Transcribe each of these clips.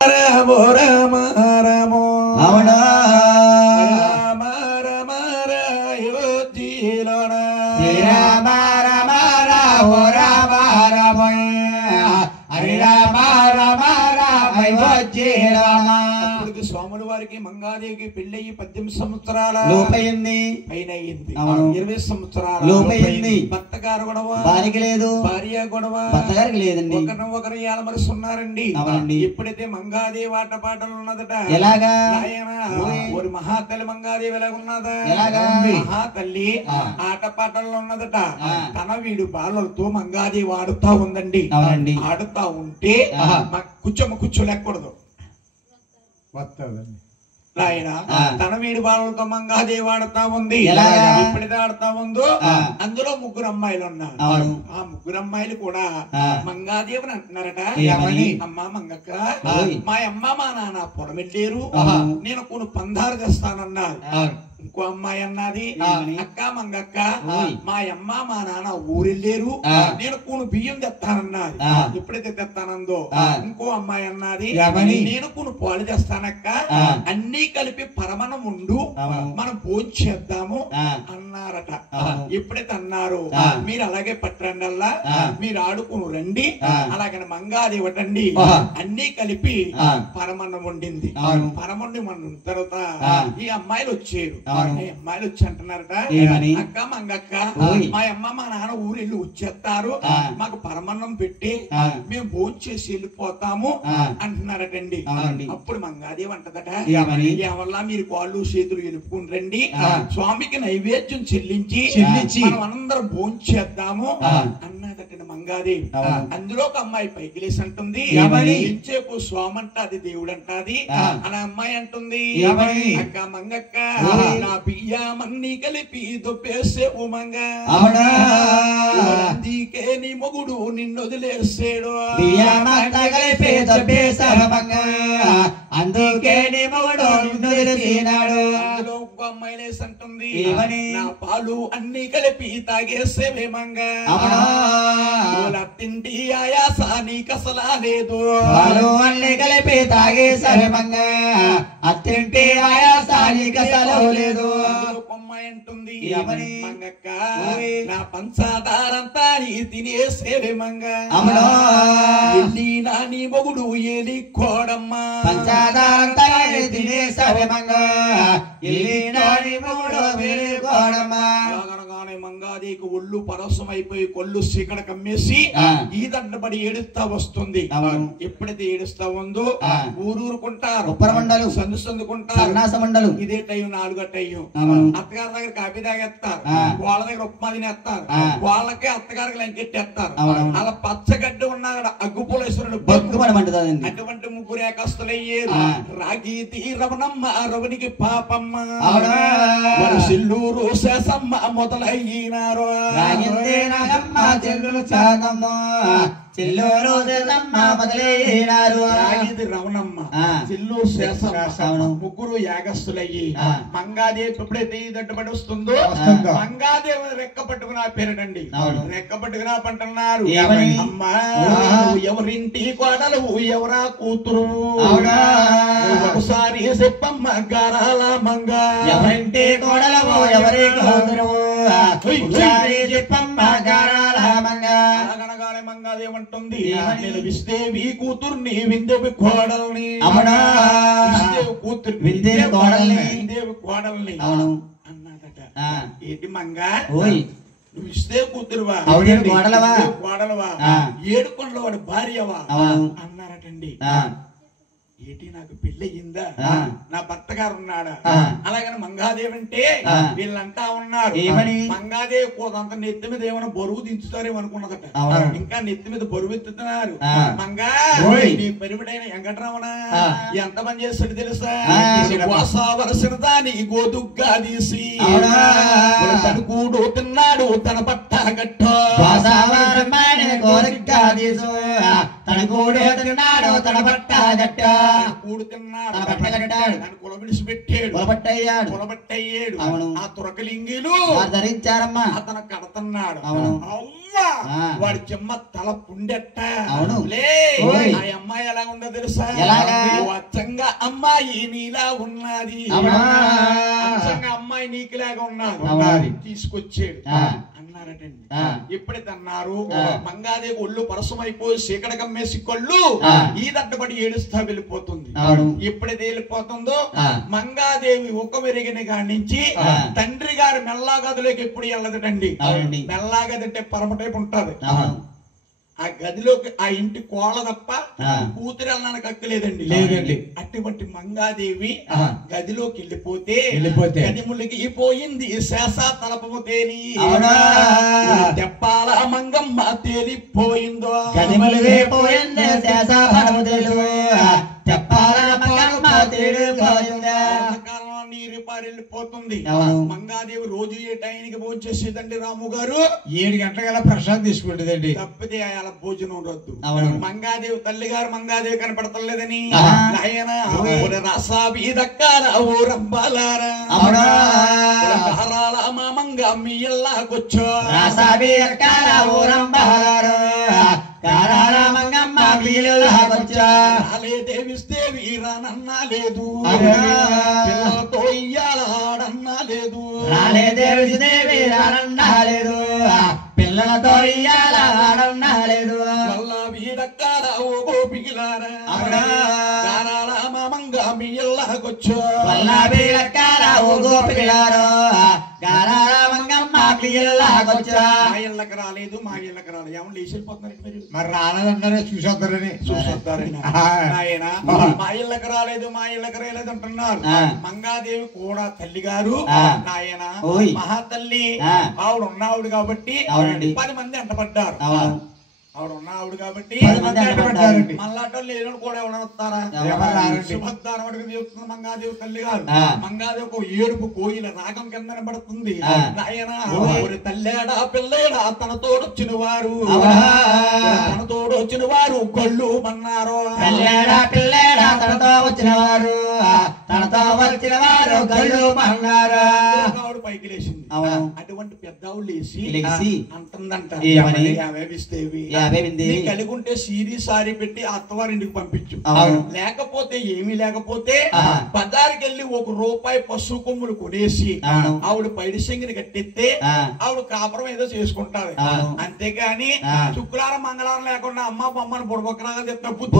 రామ రామ రామో అవునా రామ రామ రాయోజీలోన శ్రీరామ రామ రామ రామ రామ హరి రామ రామ రామ స్వాముల వారికి మంగాదేవికి పెళ్ళయి 18 సంవత్సరాల లోపయింది పైన అయింది. 20 సంవత్సరాల లోపయింది. భర్త గారు గొడవ, భార్యకి లేదు, భార్య గొడవ, భర్త గారికి లేదండి. ఒకరు ఏలమరుస్తున్నారండి. ఎప్పుడైతే మంగాదేవి ఆటపాటలు ఉన్నదట, ఎలాగా ఒక మహాతల్లి మంగాదేవి ఎలాగున్నదా, ఎలాగా మహాతల్లి ఆటపాటల్లో ఉన్నదట. తన వీడు బాలలతో మంగాదేవి ఆడుతా ఉందండి. ఆడుతా ఉంటే కూర్చోలేకూడదు ఆయన తన వీడి బాలలతో మంగాదేవి ఆడుతా ఉంది. ఎప్పుడైతే ఆడుతా ఉందో అందులో 3 అమ్మాయిలు ఉన్నారు. ఆ 3 అమ్మాయిలు కూడా మంగాదేవిని అంటున్నారట, అమ్మా మంగక్క, మా అమ్మ మా నాన్న పొలం వెళ్ళారు, నేను కొన్ని పందారు తెస్తానన్నారు. ఇంకో అమ్మాయి అన్నది, అక్క మంగక్క, మా అమ్మ మా నాన్న ఊరెళ్ళారు, నేను కొన్ని బియ్యం తెస్తానన్నది. ఎప్పుడైతే తెస్తానందో ఇంకో అమ్మాయి అన్నది, నేను కొన్ని పాలు తెస్తానక్క, అన్ని కలిపి పరమణం ఉండు, మనం భోంచేద్దాము అన్నారట. ఎప్పుడైతే అన్నారు, మీరు అలాగే పట్టరండల్లా, మీరు ఆడుకుని రండి, అలాగని మంగాదేవి ఇవ్వటండి అన్ని కలిపి పరమన్నం వండింది. పరమన్నం వండిన తర్వాత ఈ అమ్మాయిలు వచ్చారు. అమ్మాయిలు వచ్చి అంటున్నారట, అక్క మంగక్క, మా అమ్మ మా నాన్న ఊరెళ్ళి వచ్చేస్తారు, మాకు పరమన్నం పెట్టి మేము భోజనం చేసి వెళ్ళిపోతాము అంటున్నారటండి. అప్పుడు మంగాదేవి అంటదట, ఎవల్లా మీరు కాళ్ళు చేతులు ఎలుపుకుని రండి, స్వామికి నైవేద్యం చెల్లించి మనం అందరం భోజనం చేద్దాము అన్నదట మంగాదేవి. అందులో ఒక అమ్మాయి పైకి లేసి అంటుంది, ఎంచేపు స్వామి అంట అది దేవుడు అంటది అని అమ్మాయి అంటుంది, అక్క మంగక్క, నా బియ్యమన్నీ కలిపి దొప్పేసే ఉమంగ, అందుకే నీ మొగుడు నిన్ను వదిలేసాడు, అందుకే నీ మొగుడు నిన్ను వదిలేసినాడు. అందులో ఒక అమ్మాయి లేసి అంటుంది, నా పాలు అన్ని కలిపి తాగేసేవేమంగ, తింటి ఆయాస నీకసలా లేదు, పాలు అన్ని కలిపి తాగేసేవేమంగ, అత్తింటి ఆయాస నీకసలా లేదు. అమ్మాయి అంటుంది, మంగక్క, నా పంచదారంతా నీ తినేసేవే మంగ, ఎల్లి నా నీ మొగుడు ఏలి కోడమ్మా, పంచదారంతా తినేసేవే మంగ, ఎల్లి నా నీ మొగుడు ఏలి కోడమ్మా. మంగాదేవికి ఒళ్ళు పరవశం అయిపోయి కొళ్ళు సీకడ కమ్మేసి ఈ దండబడి ఏడుస్తా వస్తుంది. ఎప్పుడైతే ఏడుస్తా ఉందో ఊరూరుకుంటారు, ఉప్పరమండలు, సందు సందుకుంటారు, సన్నాస మండలు. ఇదే టైం 4 టైం. అత్తగారి దగ్గర కాపీ తాగేస్తారు, వాళ్ళ దగ్గర ఉప్మా తినేస్తారు, వాళ్ళకే అత్తగారికి లంకెట్టేస్తారు. అలా పచ్చగడ్డ ఉన్నాడు అగ్గుపోలేశ్వరుడు అటువంటి 3 ఏకస్తులయ్యేరు. రాగి తీరవనమ్మ రవనికి పాపమ్మ, సిల్లూరు శేషమ్మ మొదలయ్యినారు. చెల్లూరు శేషమ్మ మొదలయ్యినారు. రాగిది రవణమ్మ, చెల్లూరు శేషమ్మ, 3 యాగస్తులయ్యి మంగాదేవి ఎప్పుడైతే దడ్డపడి వస్తుందో మంగాదేవి రెక్క పట్టుకుని పేరటండి. రెక్క పట్టుకుని పంటున్నారు, అమ్మా ఎవరింటి కోడలు ఎవరా కూతురు, ఒకసారి చెప్పమ్మ గారాల మంగ, ఎవరింటి కోడలు ఎవరి కూతురు, చెప్పమ్మ గారాల మంగ. అనగానే మంగాదేమంటుంది, నేను విశ్దేవి కూతుర్ని విందేవి కోడల్ని, విశ్దేవి కూతురు విందేవి కోడల్ని, విందేవి కోడల్ని అన్నాదట. ఏంటి మంగ, నువ్వు విశ్దేవి కూతురువా, కోడలవా, 7 కొండల వాడి భార్యవా అన్నారటండి. ఏంటి నాకు పెళ్ళయిందా, నా భర్త గారు ఉన్నాడా, అలాగని మంగాదేవి అంటే వీళ్ళంటా ఉన్నారు. మంగాదేవి కోదంత నెత్తి మీద ఏమైనా బరువు దించుతారేమో అనుకున్నదట. ఇంకా నెత్తి మీద బరువు ఎత్తుతున్నారు. మంగా నీ పెరుగుడైన వెంకటరమణ ఎంత పని చేస్తాడు తెలుసా, వరసిన దాని గోదుగ్గా తీసి తనుకూడు తిన్నాడు తన పట్ట గట్ట, తన కూడు తిన్నాడు తన బట్ట గట్ట కూడు తిన్నాడు తన బట్ట కట్టాడు దాని కుల విడిచిపెట్టాడు కొలబట్టయ్యాడు కులబట్టయ్యాడు అవును ఆ తురకలింగిలు ధరించారమ్మా అతను కడతన్నాడు అవును అమ్మా వాడి చెమ్మ తల పుండెట్ట అవును లే ఆ అమ్మాయి ఎలా ఉందో తెలుసా ఎలాగా అచ్చంగా అమ్మాయి నీలా ఉన్నది అచ్చంగా అమ్మాయి నీకులాగా ఉన్నది తీసుకొచ్చాడు అన్నారటండి ఎప్పుడైతే అన్నారు మంగాదేవి ఒళ్ళు పరసమైపోయి సీకడ కమ్మేసి కళ్ళు ఈ దట్టబడి ఏడుస్తా వెళ్ళిపోతుంది ఎప్పుడైతే వెళ్ళిపోతుందో మంగాదేవి ఒక మెరిగిన కాడి నుంచి తండ్రి గారు మెల్లా గదిలోకి ఎప్పుడు వెళ్ళదటండి మెల్లా గది అంటే పరమటైపు ఉంటది ఆ గదిలోకి ఆ ఇంటి కోళ్ళ తప్ప కూతురు వెళ్ళడానికి హక్కులేదండి లేదండి అటువంటి మంగాదేవి గదిలోకి వెళ్ళిపోతే గదిములకి పోయింది శేష తలపతేని చెప్పాల మంగమ్మ తేలిపోయిందో గదిములకి పోయింది శేష నీరు పారెళ్ళిపోతుంది మంగాదేవి రోజు ఏ టైంకి భోజనం చేసేదండి రాము గారు 7 గంటల ప్రసాదం తీసుకుంటుందండి తప్పితే అలా భోజనం రద్దు మంగాదేవి తల్లి గారు మంగాదేవి కనపడతలేదని నాయన రసాబీ దక్కాల ఊరంబాలారా మా మంగ మీ ఇల్లాకొచ్చో రసాబీ దక్కాల ఊరంబాలారా దేవిస్తేవి రానన్నా లేదు పిల్లలతో ఇయ్యాల ఆడన్నా లేదు దేవి రానన్నా లేదు పిల్లలతో ఇయ్యాల ఆడన్నా లేదు మళ్ళా వీడక్కాల ఓ గోపికిలారా మా మంగ మీ ఇల్లాకొచ్చో మళ్ళా వీడక్కాల ఓ గోపికిలారో మా ఇళ్ళకి రాలేదు మా ఇళ్ళకి రాలేదు ఏమన్నా లేచిపోతున్నారు మీరు మరి రాలేదన్నారే చూసొద్దారని ఆయన మా ఇళ్ళకి రాలేదు మా ఇళ్ళకి రాలేదు అంటున్నారు మంగాదేవి కూడా తల్లి గారు నాయన మహాతల్లి ఆవిడ ఉన్నావుడు కాబట్టి 10 మంది అంటపడ్డారు ఆవిడ ఉన్నావుడు కాబట్టి మళ్ళాటోళ్ళు లేని కూడా ఎవరైనా వస్తారా శుభద్దారం చెప్తుంది మంగాదేవి తల్లి గారు మంగాదేవి ఒక ఏడుపు కోయిల రాగం కింద పడుతుంది నాయన తల్లేడా పిల్లేడా తనతోడొచ్చిన వారు కళ్ళు మన్నారు ఆవిడ పైకి లేచింది అటువంటి పెద్దవాళ్ళు లేచి అంటుందంట కలిగి ఉంటే సీరీ సారీ పెట్టి అత్తవారింటికి పంపించు లేకపోతే ఏమీ లేకపోతే బజార్కి వెళ్ళి ₹1 పశువు కొమ్ములు కొనేసి ఆవిడ పైడి సింగిని కట్టిస్తే ఆవిడ కాపురం ఏదో చేసుకుంటారు అంతేగాని శుక్రవారం మంగళవారం లేకుండా అమ్మ బొమ్మను బుడబొక్కలాగా చెప్తా బుద్ధి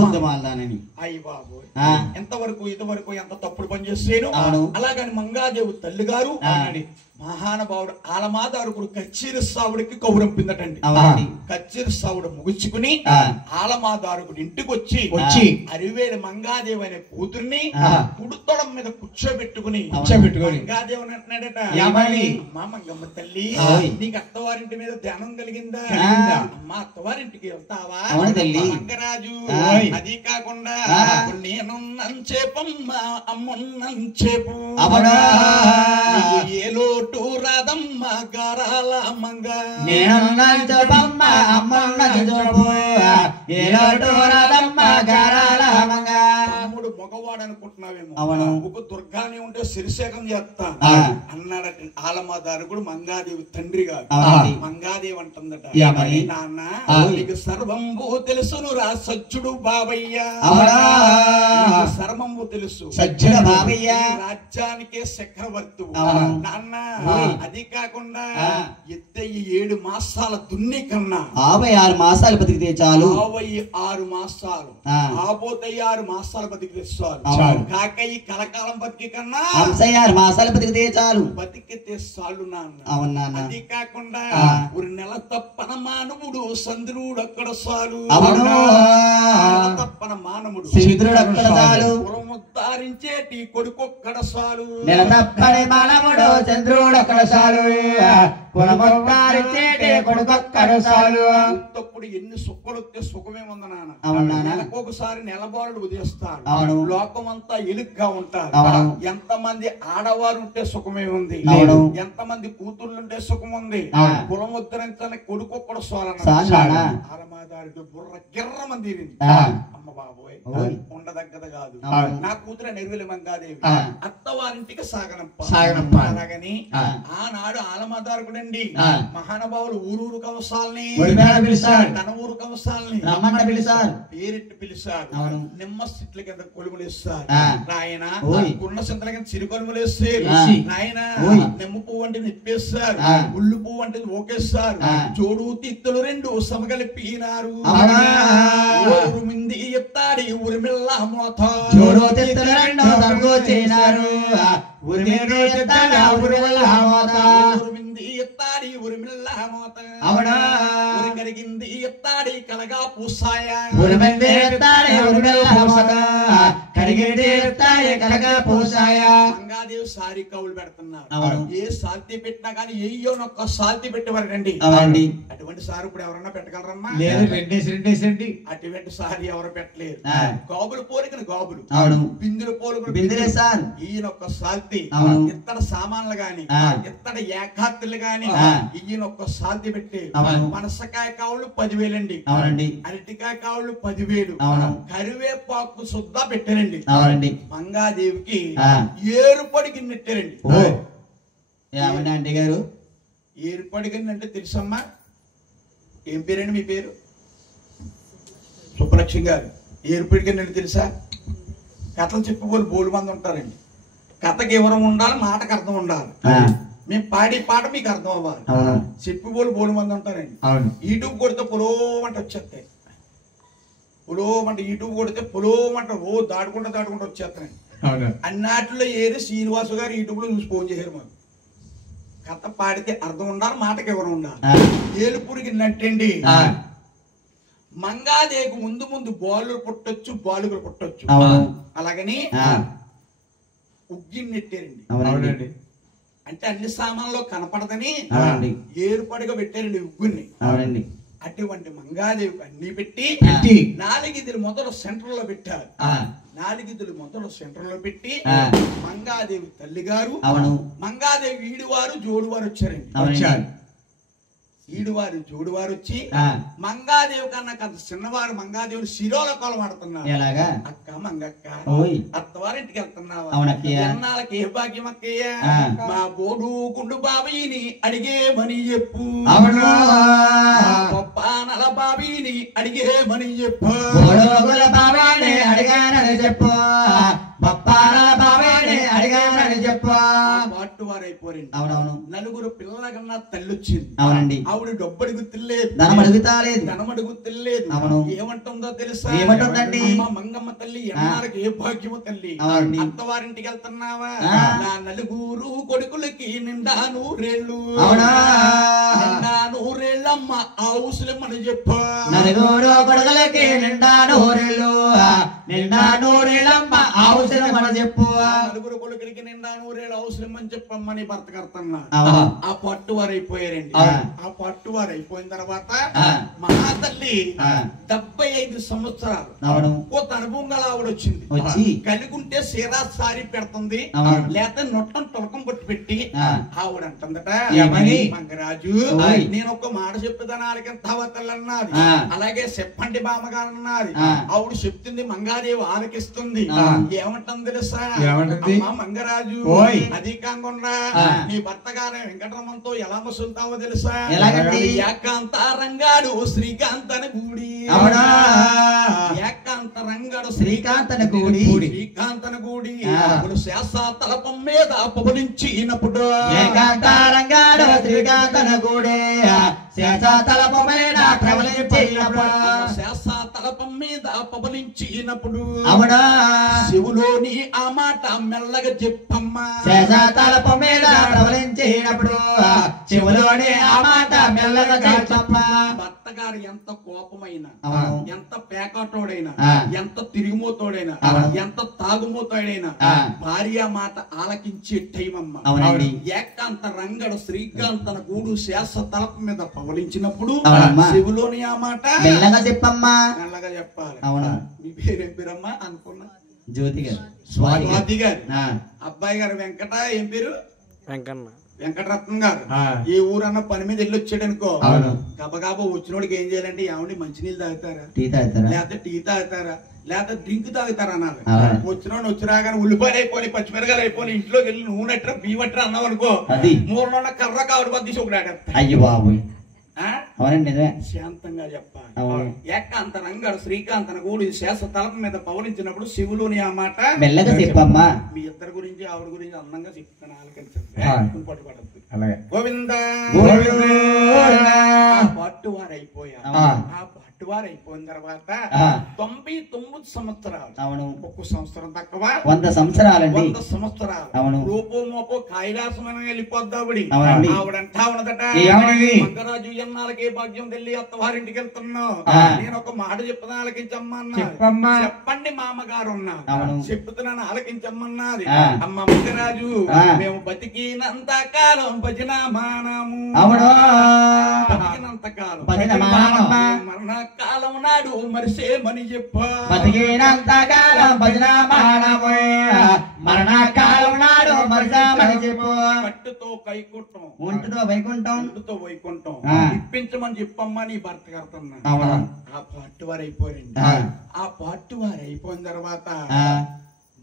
అయ్యి బాబు ఎంతవరకు ఇంతవరకు ఎంత తప్పుడు పని చేసేను అలాగని మంగాదేవి తల్లి గారు మహానుభావుడు ఆలమాదారుకుడు కచ్చీరి సావుడికి కౌరంపిందటండి కచ్చీరి సావుడు ముగుచుకుని ఆలమాదారుకుడు ఇంటికి వచ్చి అరివేడు మంగాదేవి అనే కూతుర్ని కుడుతొడం మీద కూర్చోబెట్టుకుని మంగాదేవి అంటున్నాడట అమ్మా మంగమ్మ తల్లి నీకు అత్తవారింటి మీద ధ్యానం కలిగిందా అమ్మా అత్తవారింటికి వెళ్తావా మంగరాజు అది కాకుండా నేను నంచేపమ్మా అమ్మున్నంచేపు ఏలో రాధమ్మ గారాల మంగ తమ్ముడు మగవాడు అనుకుంటున్నావేమో ఒక దుర్గాని ఉంటే శిరిశేఖం చేస్తా అన్నాడట ఆలమాదారుడు మంగాదేవి తండ్రి గారు మంగాదేవి అంటుందట నాన్న నీకు సర్వంబు తెలుసును రా సజ్జుడు బాబయ్య సర్వంబు తెలుసు సజ్జుడు బాబయ్య రాజ్యానికే చక్రవర్తి నాన్న అది కాకుండా 7 మాసాల దున్ని కన్నా 56 మాసాలు బతికితే చాలు 56 మాసాలు ఆపోతే 6 మాసాలు బతికితే చాలు కాకయ్య కలకాలం బతికి కన్నా 56 మాసాలు బతికితే చాలు బతికితే చాలు నాన్న అవునా అది కాకుండా ఒక నెల తప్పన మానవుడు చంద్రుడు అక్కడ చాలు తప్పన మానవుడు చంద్రుడు అక్కడ చాలు కులం కులముద్దారించేటి కొడుకొక్కడ సాలు నిలతప్పని మానవుడు చంద్రుడొక్కడు సాలు కులముద్దారించేటి కొడుకొక్కడు సాలు తప్పుడు ఎన్ని సుక్కలొస్తే సుఖమే ఉంది నాన్న అవును నాన్న. నెలకొకసారి నెలబారులు ఉదయిస్తారు అవును. లోకం అంతా ఎలుగ్గా ఉంటారు అవును. ఎంతమంది ఆడవారు ఉంటే సుఖమే ఉంది అవును. ఎంతమంది కూతుర్లుంటే సుఖం ఉంది అవును. కులం ఉద్ధరించడానికి కొడుకొక్కడు సాలు సోలన్న నాన్న. ఆలమాదారికి బుర్ర గిర్రమని తీరింది ఆ. అమ్మ బాబోయ్ ఓయ్. ఉండదగ్గద కాదు అవును. నా కూతురు నెరువేలి మంగాదేవి ఆ. అత్తవారింటికి సాగనంప సాగనంప. అలాగని ఆ. ఆనాడు ఆలమాదారుకుడండి ఆ. మహానుభావులు ఊరూరు కంసాలని ఒడిమేడ పిలిచారు. తన ఊరు కంసాలని రమ్మన్న పిలిచారు. పేరెట్టి పిలిచారు అవును. నిమ్మ చెట్ల కింద కొలుములు ఇస్తారు ఆ. నాయన ఓయ్. గుండ చింతల కింద చిరు కొలుములు వేస్తారు ఆ. నాయన ఓయ్. నిమ్మ పువ్వు అంటే నిప్పేస్తారు ఆ. ఉల్లు పువ్వు అంటే ఓకేస్తారు ఆ. జోడు తిత్తులు రెండు సమగలిపినారు అవునా. ఊరు మింది ఎత్తాడి ఊరిమిల్ల మోత చూడు తిత్తులు రెండు సమకూర్చినారు ఊరి మీద ఎత్తాడు ఆ ఊరి వల్ల మోత. ఊరు మింది ఎత్తాడి ఊరిమిల్ల మోత అవునా. ఊరి కరిగింది ఎత్తాడి కలగా పూసాయ ఊరి మీద ఎత్తాడు ఊరి వల్ల మోత కడిగేటి ఎత్తాడు కలగా పూసాయ. మంగాదేవి సారి కవులు పెడుతున్నారు అవును. ఏ సాల్తీ పెట్టినా కానీ ఏయోనొక్క సాల్తీ పెట్టేవారండి అవునండి. అటువంటి సారి ఇప్పుడు ఎవరన్నా పెట్టగలరమ్మా లేదు రెండేసండి. అటువంటి సారి ఎవరు పెట్టలేరు ఆ. గాబులు పోలికను గాబులు అవును. బిందులు పోలికను బిందులే సార్. ఈయనొక్క సాల్తీ అవును. ఇత్తడ సామాన్లు గాని ఆ. ఇత్తడ ఏకాత్తులు గాని ఆ. ఈయనొక్క సాల్తీ పెట్టి అవును. పనసకాయ కావులు 10,000 అండి అవునండి. అరటికాయ కావులు 10,000 అవును. కరివేపాకు సుద్దా పెట్టారండి అవునండి. మంగాదేవికి ఆ. ఏరుపడి గిన్నెట్టారండి ఓ ఏమండి ఆంటీ గారు? ఏరుపడి గిన్నె అంటే తెలుసమ్మా ఏం పేరండి మీ పేరు? సుబ్బలక్ష్మి గారు. ఏరుపడి గిన్నె అంటే తెలుసా? కథలు చెప్పుకోలు బోలు మంది ఉంటారండి. కథకి వివరం ఉండాలి, మాటకు అర్థం ఉండాలి. ఆ. మేము పాడే పాట మీకు అర్థం అవ్వాలి. అవును. చెప్పిపోలు బోలు మంది ఉంటారండి. అవును. యూట్యూబ్ కొడితే పొలోమంట వచ్చేస్తాయి. పొలోమంట యూట్యూబ్ కొడితే పొలోమంట ఓ దాడుకుంటా వచ్చేస్తాయండి. అవును. అన్నాటిలో ఏది శ్రీనివాసు గారు యూట్యూబ్ లో చూసి ఫోన్ చేశారు మాకు. కథ పాడితే అర్థం ఉండాలి, మాటకి వివరం ఉండాలి. ఆ. ఏలుపురికి నట్టండి. ఆ. మంగాదేవికి ముందు బాలు పుట్టొచ్చు, బాలుగులు పుట్టొచ్చు. అవును. అలాగని ఆ. ఉగ్గిని నెట్టారండి. అవునండి. అంటే అన్ని సామాన్లో కనపడదని అవునండి. ఏర్పాటుగా పెట్టారండి ఉగ్గుని. అవునండి. అటువంటి మంగాదేవికి అన్ని పెట్టి పెట్టి 4 గిద్దెలు మొదలు సెంటర్ లో పెట్టారు. ఆ. 4 గిద్దెలు మొదలు సెంటర్ లో పెట్టి ఆ. మంగాదేవి తల్లి గారు, అవును. మంగాదేవి ఈడువారు జోడువారు వచ్చారండి. అవునండి. ఈడువారు జోడువారు వచ్చి ఆ. మంగాదేవి కన్నా కొంత చిన్నవారు మంగాదేవిని శిరోల కొలం ఆడుతున్నారు. ఎలాగా? అక్క మంగక్క ఓయ్. అత్తవారింటికి వెళ్తున్నావా? అవునక్కయ్య. ఎన్నాళ్ళకి ఏ భాగ్యం అక్కయ్య? ఆ. మా బోడు గుండు బాబీని అడిగేమని చెప్పు. అవును. గొప్ప నల బాబీని అడిగేమని చెప్పు. గోడోగుల బాబాని అడిగానని చెప్పు. బొప్పాల బాబాని అడిగానని చెప్పు. పాటు వారైపోరండి. అవునవును. నలుగురు పిల్లల కన్నా తల్లి వచ్చింది. అవునండి. ఆవిడ డబ్బడుగు తినలేదు, ధనం అడుగుతా లేదు. ధనమడుగు తినలేదు. అవును. ఏమంటుందో తెలుసా? ఏమంటుందండి? అమ్మ మంగమ్మ తల్లి ఎన్నాళ్ళకి ఏ భాగ్యమో తల్లి. అవునండి. అత్తవారింటికి వెళ్తున్నావా? ఆ. నా నలుగురు కొడుకులకి నిండా 100 ఏళ్ళు. అవునా? నిండా 100 ఏళ్ళమ్మ ఆవుసులమ్మని చెప్పు. నలుగురు కొడుకులకి నిండా 100 ఏళ్ళు. నిండా 100 ఏళ్ళమ్మ అవసరం మన చెప్పు. నలుగురు కొడుకులకి నిండా 100 ఏళ్ళు అవసరమని చెప్పమ్మని భర్త కడుతున్నా. అవును. ఆ పట్టు వారు అయిపోయారండి. ఆ. ఆ పట్టు వారు అయిపోయిన తర్వాత ఆ. మహాతల్లి ఆ. 75 సంవత్సరాలు అవును. ఓ తనుభవం గల ఆవిడ వచ్చింది. వచ్చి కలిగుంటే సీరా సారీ పెడుతుంది, అవును. లేకపోతే నొట్టం తొలకం పొట్టు పెట్టి ఆ. ఆవిడ అంటుందట, ఏమని? మంగరాజు ఓయ్. నేను ఒక మాట చెప్పుదానికి తవతల్లి అన్నది. ఆ. అలాగే చెప్పండి బామ్మగారు అన్నది. ఆ. ఆవిడ చెప్తుంది, మంగాదేవి ఆలకిస్తుంది. ఆ. ఏమంటుంది తెలుసా? ఏమంటుంది? అమ్మా మంగరాజు, ఓయ్. అది కాకుండా ఆ. నీ భర్త గారు వెంకటరమంతో ఎలా మసులుతావో తెలుసా? ఎలాగండి? ఏకాంత రంగాడు శ్రీకాంతన గూడి. అవునా? ఏకాంత రంగాడు శ్రీకాంతన గూడి. శ్రీకాంతన గూడి. ఆ. అప్పుడు శాస తలపం మీద పబలించినప్పుడు ఏకాంతారంగాడు శ్రీకాంతన గూడే. శేష తలపమైన ప్రబలించినప్పుడు. శాస తలపం మీద పబలించినప్పుడు అవునా? శివులోని ఆ మాట మెల్లగా చెప్పమ్మా. శేష తలప మీద ప్రబలించినప్పుడు శివులోని ఆ మాట మెల్లగా చెప్పమ్మ. భర్త అత్తగారు ఎంత కోపమైనా, అవును. ఎంత పేకాటోడైనా, ఆ. ఎంత తిరుగుమోతోడైనా, అవును. ఎంత తాగుమోతోడైనా ఆ. భార్య మాట ఆలకించే టైం అమ్మ. అవునండి. ఏకాంత రంగడు శ్రీకాంతన గూడు శాస తలపు మీద పవలించినప్పుడు అవునమ్మా. శివులోని ఆ మాట మెల్లగా చెప్పమ్మా. మెల్లగా చెప్పాలి. అవును. మీ పేరేం పేరమ్మా అనుకున్నా? జ్యోతి గారు. స్వాతి గారు. ఆ. అబ్బాయి గారు వెంకట, ఏం పేరు? వెంకన్న. వెంకటరత్నం గారు. ఆ. ఏ ఊరన్నా పని మీద వెళ్ళి వచ్చాడు అనుకో, అవును. గబగబా వచ్చినోడికి ఏం చేయాలంటే, ఏమండి మంచినీళ్ళు తాగుతారా, టీ తాగుతారా? లేకపోతే టీ తాగుతారా, లేకపోతే డ్రింక్ తాగుతారా అన్నారు. అవును. వచ్చినోడు వచ్చిరాగానే ఉల్లిపాయలు అయిపోయి పచ్చిమిరకాయలు అయిపోయి ఇంట్లోకి వెళ్ళి నూనె అట్రా బియ్యం అట్రా అన్నావు అనుకో, అది. మూలన్న కర్ర కావడి బద్ది ఒకటి ఆడేస్తా. అయ్యో బాబు. అవునండి, నిజమే. శాంతంగా చెప్పాలి. అవును. ఏకాంత రంగాడు శ్రీకాంతన గూడు శేష తలపు మీద పవలించినప్పుడు శివులోని ఆ మాట మెల్లగా చెప్పమ్మా. మీ ఇద్దరి గురించి ఆవిడ గురించి అందంగా చెప్తాను, ఆలకించండి. ఆ. పట్టుబడద్దు. అలాగే. గోవింద గోవిందా. పట్టువారు అయిపోయారు. ఆ. ఆ పట్టువారు అయిపోయిన తర్వాత ఆ. 99 సంవత్సరాలు. అవును. ఒక్క సంవత్సరం తక్కువ 100 సంవత్సరాలండి. 100 సంవత్సరాలు. అవును. రూపో మోపో కైలాసమైన వెళ్ళిపోద్దావిడి. అవునండి. ఆవిడంటా ఉన్నదట, ఏమని? మంగరాజు ఎన్నాళ్ళకి భాగ్యం వెళ్ళి అత్తవారింటికి వెళ్తున్నావు, ఆ. నేను ఒక మాట చెప్తున్నా ఆలకించమ్మన్నా. చెప్పమ్మా. చెప్పండి మామగారు ఉన్నా, అవును. చెప్తున్నాను ఆలకించమ్మన్నది. ఆ. అమ్మ మంగరాజు, ఆ. మేము బతికినంత కాలం భజన మానము. అవును. బతికినంత కాలం భజన మానమ్మా. మరణ కాలం నాడు మరిసేమని చెప్పా. బతికినంత కాలం భజన మానము. మరణ కాలం నాడు మరిసామని చెప్పు. కట్టుతో కైకుట్టం, ఒంటితో వైకుంఠం. ఒంటితో వైకుంఠం ఆ. ఇప్పించమని చెప్పమ్మా నీ భర్త కడుతున్నా. అవును. ఆ పార్ట్ వారు అయిపోయింది. ఆ. ఆ పార్ట్ వారు అయిపోయిన తర్వాత ఆ.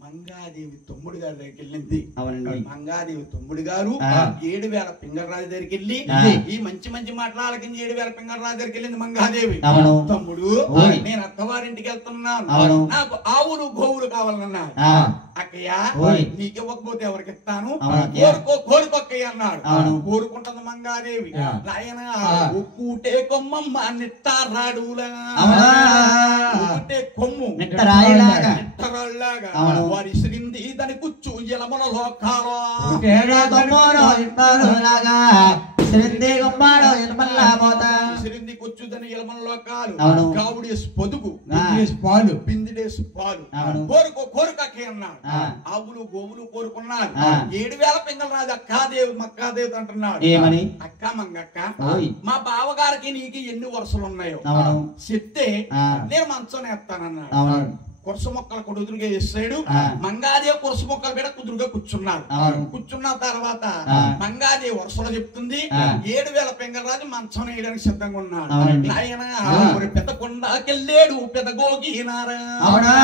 మంగాదేవి తమ్ముడు గారి దగ్గరికి వెళ్ళింది. అవునండి. మంగాదేవి తమ్ముడు గారు ఆ. 7000 పింగళరాజు దగ్గరికి వెళ్ళి ఆ. ఈ మంచి మంచి మాటలకి 7000 పింగళరాజు దగ్గరికి వెళ్ళింది మంగాదేవి. అవును. తమ్ముడు, ఓయ్. నేను అత్తవారింటికి వెళ్తున్నాను, అవును. నాకు ఆవులు గోవులు కావాలన్నారు. ఆ. అక్కయ్య, ఓయ్. నీకు ఇవ్వకపోతే ఎవరికి ఇస్తాను, అవును అక్కయ్య. కోరుకోక్కయ్య అన్నాడు. అవును. కోరుకుంటుంది మంగాదేవి. ఆ. నాయన ఆ. ఒక్కటే కొమ్మమ్మ నిట్టారాడులా, అవునా? ఒకటే కొమ్ము నిట్టరాయిలాగా. నిట్టరాళ్ళలాగా అవును. వారి శ్రింది దాని కుచ్చు ఎలమల లోకాలో. తేడా కొమ్మోను ఇన్పరులాగా. శ్రింది గుమ్మాడు ఇన్పల్లా పోత. శ్రింది కుచ్చు దాని ఎలమల లోకాలు. అవును. కావుడేసి పొదుగు, ఆ. పాలు. బిందిడేసి పాలు. అవును. కోరుకకే అన్నాడు. ఆ. ఆవులు గోవులు కోరుకున్నాడు. ఆ. 7000 పింగళ రాజు అక్కాదేవి మక్కాదేవి అంటున్నాడు. ఏమని? అక్క మంగక్క, ఓయ్. మా బావగారికి నీకు ఎన్ని వరుసలు ఉన్నాయో అవును. చెప్తే ఆ. నేను మంచం వేస్తానన్నాడు. అవును. కురుసు మొక్కలు కుదురుగా వేసాడు. ఆ. మంగాదేవి కురుసు మొక్కల మీద కుదురుగా కూర్చున్నాడు. అవును. కూర్చున్న తర్వాత ఆ. మంగాదేవి వరుసలో చెప్తుంది, ఆ. 7000 పింగళరాజు మంచం వేయడానికి సిద్ధంగా ఉన్నాడు. అవునండి. ఆయన ఆ. ఒక పెద్ద కొండకెళ్ళాడు, పెద్ద గోగినారా. అవునా?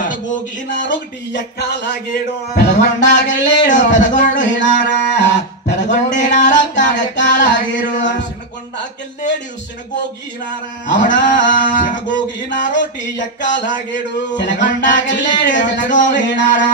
పెద్ద గోగినారు ఒకటి ఎక్కాలాగేడు. పెదకొండకెళ్ళేడు పెదకొండు హినారా. పెదకొండేనారా కాడెక్కాలాగిరు. శనకొండకెళ్ళాడు శనగోగినారా. అవునా? శనగోగినారోటి ఎక్కాలాగేడు. చినకొండకెళ్ళేడు చినగోగినారా.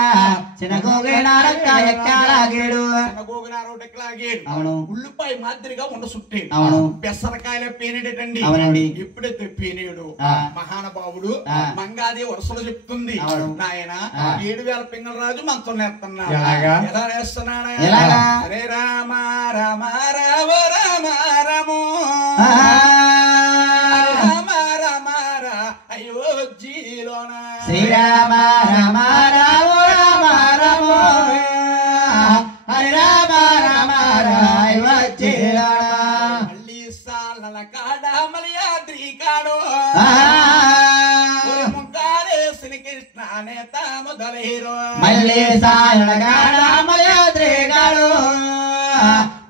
చినగోగినారా కాడెక్కాలాగిరు. శనగోగినారోటి ఎక్కలాగేడు. అవును. ఉల్లిపాయ మాదిరిగా ఉండ సుట్టాడు. అవును. పెసరకాయల పేనేటండి. అవునండి. ఎప్పుడైతే పేనేడు ఆ. మహానుభావుడు ఆ. మంగాదే వరుసలో చెప్తుంది, అవును. నాయన ఆ. 7000 పింగళరాజు మంచం నేస్తున్నాడు. ఎలాగా? ఎలా నేస్తున్నాడా? ఎలాగా? హరే రామ రామ రామ రామ రామో. ఆ. రామ రామ రా అయోధ్యలోన. శ్రీరామ రామ రామ రామ రామ. హరి రామ రామ రాయ వచ్చేరాడా. మళ్ళీ సాలల కాడ మలయాద్రి కాడో. ముగ్గారేసిన కృష్ణ నేత మొదలైరో. మళ్ళీ సాయనగాడ మలయాద్రిగాడు.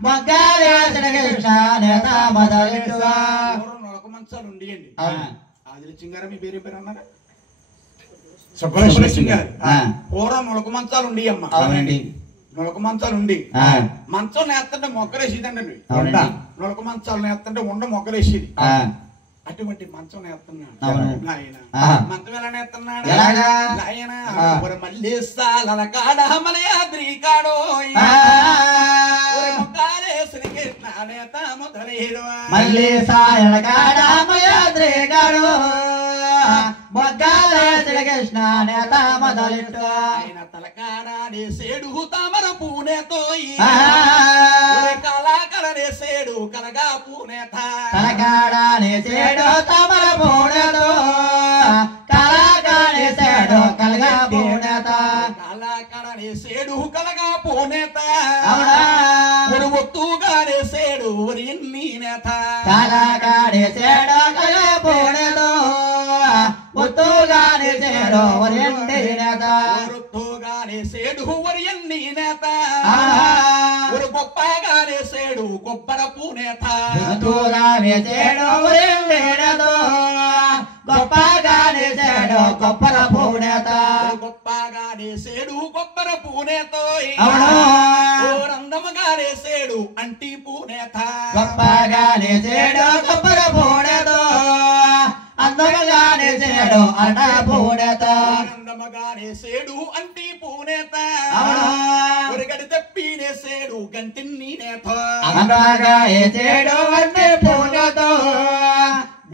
మొగ్గాలేసిన కృష్ణ నేత మొదలెట్టుగా. నొలక మంచాలు ఉండేయండి. అవును. ఆదిల చింగారా మీ పేరు పేరు అన్నారా? సుబ్బలక్ష్మి చింగారు. ఆ. పూర్వం నొలక మంచాలు ఉండి అమ్మ. అవునండి. నొలక మంచాలు ఉండి ఆ. మంచం నేస్తుంటే మొక్కలేసేదండి. అవునండి. నొలక మంచాలు నేస్తుంటే ఉండ మొక్కలేసేది. ఆ. అటువంటి మంచం నేస్తున్నాడు అవును. నాయన. ఆ. మంచం ఎలా నేస్తున్నాడు? ఎలాగా? నాయన ఆ. మళ్ళీ సాలల కాడ మలయాద్రి కాడో. ఆ. మొక్కాలేసిన కృష్ణ నేత మొదలైరో. మళ్ళీ సాయనగాడ మలయాద్రిగాడు. మొగ్గాలేసిన కృష్ణ నేత మొదలెట్టుగా. ఆయన తలకాడ నేసేడు తామర పూనేతో. ఆ. కళాకళ నేసేడు కలగా పూనేత కలకాడని చేడు తమర పూడతో కలకాడని చేడు కలగా పూడత కలకాడని సేడు కలగా పూనేత అవునా ఒత్తుగానే సేడు ఒరి ఎన్ని నేత కలకాడి చేడు కలగా పూడతో ఒత్తుగాని చేడు ఒరెండి నేత ఒత్తుగానే సేడు ఒరి ఎన్ని నేత ఒరు గొప్పగానే సేడు కొబ్బర పూనేత ఒత్తుగాని చేడు ఒరెండి నేత గొప్పగాని చేడు కొబ్బర పూడత గొప్పగానే సేడు కొబ్బర పూనేతో రందమగానే సేడు అంటి పూనేత గొప్పగాని చేడు కొబ్బర పూడతో అందమగాని చేడు అట పూడత అందమగానే సేడు అంటి పూనేత ఒరిగడి తప్పినే సేడు గంటిన్ని నేత అందమగాని చేడు అన్ని పూడతో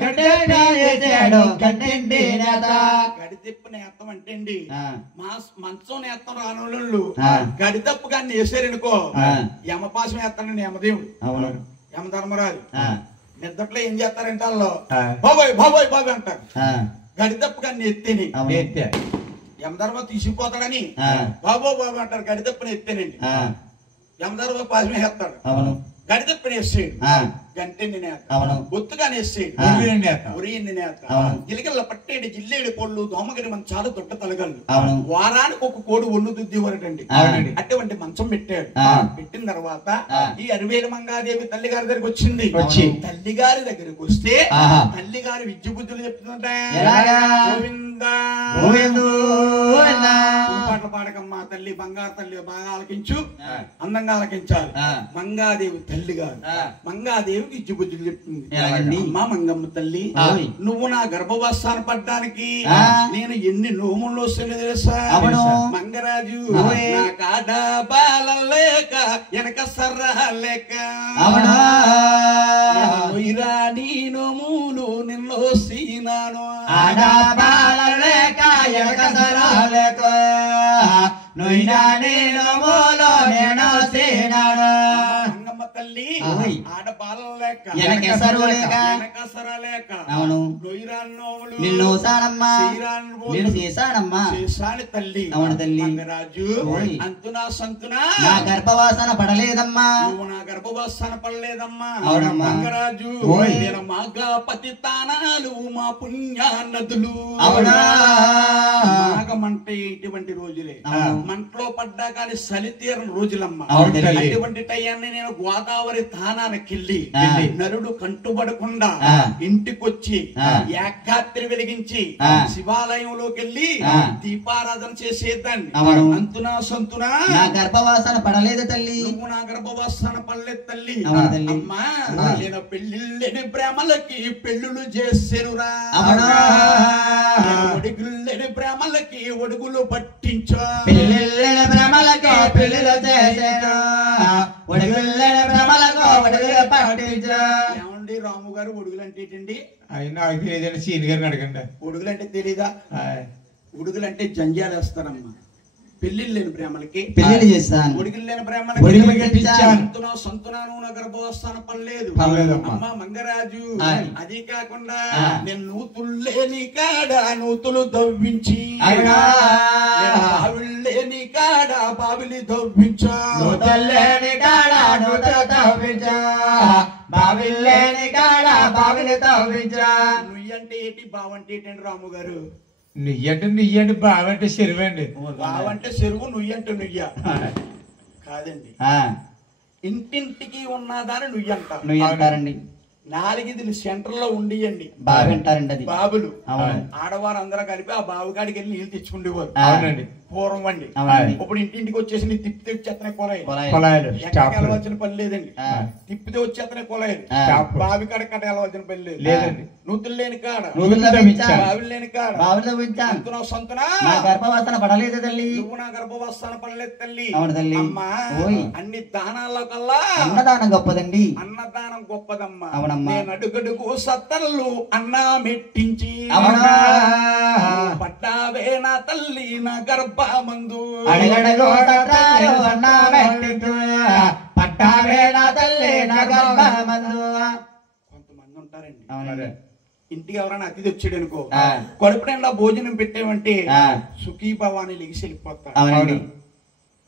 గడ్డి నేత గడి తిప్పు నేత్తం అంటే అండి మంచం నేత్తం రానోళ్ళు గడి తప్పు కానీ వేసారనుకో యమపాసం వేస్తానండి యమదేవుడు యమధర్మరాజు నిద్దట్లో ఏం చేస్తారంటే వాళ్ళు బాబాయ్ బాబాయ్ బాబాయ్ అంటారు గడి తప్పు కానీ ఎత్తేని యమధర్మ తీసుకుపోతాడని బాబో బాబు అంటారు గడి తప్పుని ఎత్తేనండి యమధర్మ పాసం వేస్తాడు గడి తప్పుని వేసాడు గంటెండి నేత ఒత్తుగానే ఉరియండి నేత గిలిగిల్ల పట్టేడు జిల్లేడు పొళ్ళు దోమగిరి మంచాలు దొడ్డ తలగళ్ళు వారానికి ఒక కోడి ఒళ్ళు దుద్దేవారటండి అటువంటి మంచం పెట్టాడు పెట్టిన తర్వాత ఈ అరివేలు మంగాదేవి తల్లి గారి దగ్గరికి వచ్చింది తల్లి గారి దగ్గరికి వస్తే తల్లి గారి విద్య బుద్ధులు చెప్తుందంటే పాటలు పాడకమ్మా తల్లి బంగారు తల్లి బాగా ఆలకించు అందంగా ఆలకించాలి మంగాదేవి తల్లి గారు మంగాదేవి విద్య బుద్ధులు చెప్తుంది అమ్మా మంగమ్మ తల్లి నువ్వు నా గర్భవాసాన్ని పడ్డానికి నేను ఎన్ని నోముల్లో వస్తుంది తెలుసా మంగరాజు నా కాడ బాలం లేక వెనక సర్రా లేక నీ నోములు నిన్ను సీనాను లేక వెనక సర్రా లేక నేను సీనాను తల్లి ఆడపాలన లేక వెనకెసరు లేక అవును నిన్ను సానమ్మా నేను చేశానమ్మా తల్లి అవును తల్లి మంగరాజు అంతునా సంతునా నా గర్భవాసన పడలేదమ్మా నువ్వు నా గర్భవాసన పడలేదమ్మా అవునమ్మా మంగరాజు నేను మాగా పతితానాలు మా పుణ్య నదులు అవునా మాగమంటే ఇటువంటి రోజులే మంటలో పడ్డా కానీ సలి తీరని రోజులమ్మా అటువంటి టయాన్ని నేను గోదావరి తానానికెళ్ళి నరుడు కంటుబడకుండా ఇంటికొచ్చి ఏకాత్రి వెలిగించి శివాలయంలోకి వెళ్ళి దీపారాధన చేసేదాన్ని అంతునా సంతునా నా గర్భవాసన పడలేదు తల్లి నువ్వు నా గర్భవాసన పడలేదు తల్లి అమ్మా నేను పెళ్లిళ్ళని ప్రేమలకి పెళ్ళులు చేసేరురా ఒడుగులేని ప్రేమలకి ఒడుగులు పట్టించా పెళ్లిళ్ళని ప్రేమలకి పెళ్ళిళ్ళు చేసేరు ఒడుగులేని ప్రేమలకు ఒడుగులు పట్టించా ఏమండి రాము గారు ఒడుగులు అంటే ఏంటండి అయినా తెలియదండి సీని గారిని అడగండి ఒడుగులు అంటే తెలీదా ఉడుగులు అంటే జంజాలు వేస్తారమ్మా పెళ్లిళ్ళు లేని ప్రేమలకి పెళ్లిళ్ళు చేస్తాను ఒడిగిలు లేని ప్రేమలకి సంతునాను నా గర్భవస్థాన పడలేదు అమ్మ మంగరాజు అది కాకుండా నేను నూతులు లేని కాడ నూతులు దవ్వించి బావిళ్ళు లేని కాడ బావిలి దవ్వించా లేని కాడ నూతులు దవ్వించా బావిలేని కాడ బావిలి దవ్వించా నుయ్యంటే ఏంటి బావంటే ఏంటండి రాము గారు నుయ్యంటే బావంటే చెరువండి బావంటే చెరువు నుయ్యంటే నుయ్య కాదండి ఇంటింటికి ఉన్నదాని నుయ్యి అంటారు నుయ్యి అంటారండి నాలుగిది సెంటర్ లో ఉండియండి బావి అంటారండి అది బాబులు ఆడవారు అందరూ కలిపి ఆ బావి కాడికి వెళ్ళి నీళ్ళు తెచ్చుకుండేవారు అవునండి పూర్వం అండి ఇప్పుడు ఇంటింటికి వచ్చేసి నీ తిప్పితే వచ్చేతనే కొలాయిలు వెళ్ళవలసిన పని లేదండి తిప్పితే వచ్చేతనే కొలాయిలు బావి కాడ కట్ట వెళ్ళవలసిన పని లేదండి నూతులు లేని కాడ బావిలు లేని కాడ అంతునా సంతునా గర్భవాసన పడలేదు తల్లి నువ్వు నా గర్భవాసన పడలేదు తల్లి అవును తల్లి అమ్మా అన్ని దానాల్లో కల్లా అన్నదానం గొప్పదండి అన్నదానం గొప్పదమ్మా అవునమ్మా నేను అడుగడుగు సత్తర్లు అన్నా మెట్టించి పట్టావే నా తల్లి నా గర్భమందు అడుగడుగు సత్తర్లు అన్నా మెట్టించు పట్టావే నా తల్లి నా గర్భమందు. కొంతమంది ఉంటారండి అవునండి. ఇంటికి ఎవరైనా అతిథి వచ్చాడు అనుకో ఆ. కడుపు నిండా భోజనం పెట్టేవంటే ఆ. సుఖీభవాన్ని లెగిసి వెళ్ళిపోతారు. అవునండి.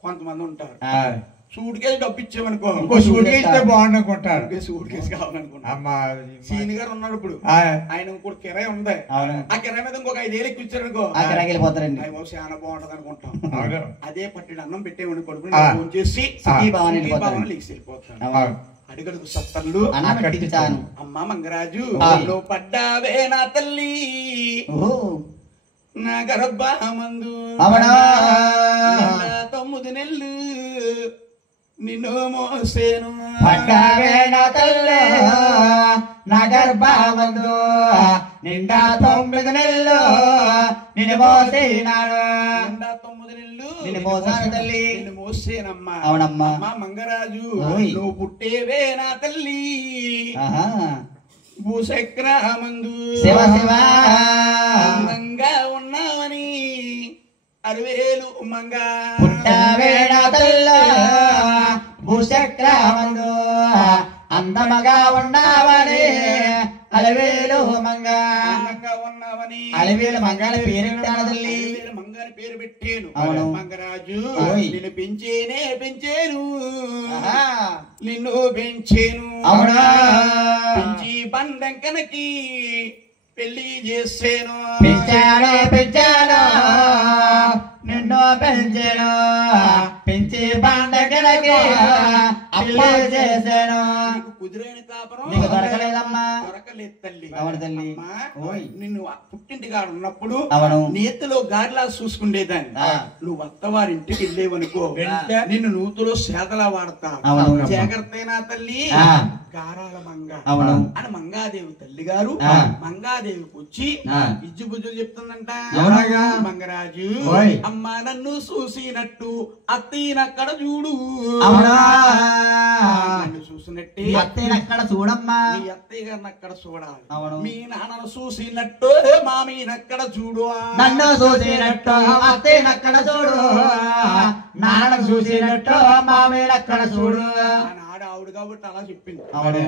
కొంతమంది ఉంటారు ఆ. సూట్ కేసు డబ్బు ఇచ్చామనుకో ఇంకో సూట్ ఇస్తే బాగుండనుకుంటారు. Suit case కావాలనుకుంటా. అమ్మా సీని గారు ఉన్నాడు ఇప్పుడు ఆ, ఆయన ఇంకోటి కిరాయి ఉంది. అవును. ఆ కిరాయి మీద ఇంకొక 5 ఏళ్ళు ఎక్కువ ఇచ్చారు అనుకో ఆ కిరాయికి వెళ్ళిపోతారండి. అయ్యో చాలా బాగుంటది అనుకుంటాం. అవును. అదే పట్టిన అన్నం పెట్టేవాడిని కడుపు ఆ. ఫోన్ చేసి సుఖీభవాన్ని సుఖీభవాన్ని లెగిసి వెళ్ళిపోతాడు. అవును. అడుగడుగు సత్తళ్ళు అన్నం పెట్టించాను. అమ్మ మంగరాజు ఆ. నువ్వు పడ్డావే నా తల్లి ఓహో. నా గర్భమందు అవునా. 9 నెలలు నిన్ను మోసేను పడ్డావే నా తల్లి నా గర్భమందు నిండా 9 నెలలు నిన్ను మోసినాను. నిండా 9 నెలలు నిన్ను మోసాను తల్లి. నిన్ను మోసేనమ్మా. అవునమ్మా. అమ్మా మంగరాజు ఓయ్. నువ్వు పుట్టేవే నా తల్లి ఆహా. భూచక్రమందు శివ శివ. అందంగా ఉన్నావని 60,000 మంగా పుట్టావే నా తల్లి భూచక్రమందు అందమగా ఉన్నావని 60,000 మంగా. అందంగా ఉన్నావని 60,000 మంగాల పేరెట్టాను తల్లి. 60,000 మంగాని పేరు పెట్టాను. అవును. మంగరాజు ఓయ్. నిన్ను పెంచాను ఆహా. నిన్ను పెంచాను. అవునా. పెంచి బండంకనకి పెళ్లి చేసాను. పెంచాను నిన్ను పెంచాను పెంచి పండగలకి అప్పు చేశాను. నీకు కుదిరైన కాపురం నీకు దొరకలేదమ్మా. దొరకలేదు తల్లి. అవును తల్లి. అమ్మా, ఓయ్. నిన్ను పుట్టింటికాడ ఉన్నప్పుడు అవును. నేతిలో గారిలా చూసుకుండేదాన్ని. ఆ. నువ్వు అత్తవారింటికి వెళ్ళేవనుకో వెళ్తే? నిన్ను నూతులో సేదలా వాడతా. అవును. జాగ్రత్తైనా తల్లి ఆ. గారాల మంగ అవును. అని మంగాదేవి తల్లి గారు ఆ. మంగాదేవికి వచ్చి ఆ. ఇజ్జు బుజ్జులు చెప్తుందంట. అవునాగా? మంగరాజు ఓయ్. అమ్మ నన్ను చూసినట్టు అత్తీనక్కడ చూడు. అవునా. నన్ను చూసినట్టే అత్తేనక్కడ చూడమ్మా. మీ అత్తయ్య గారిని అక్కడ చూడాలి. అవును. మీ నాన్నను చూసినట్టు మామీనక్కడ చూడు. నన్ను చూసినట్టు అత్తేనక్కడ చూడు నాన్న చూసినట్టు మామేనక్కడ చూడు. ఆనాడు ఆవిడ కాబట్టి అలా చెప్పింది. అవును.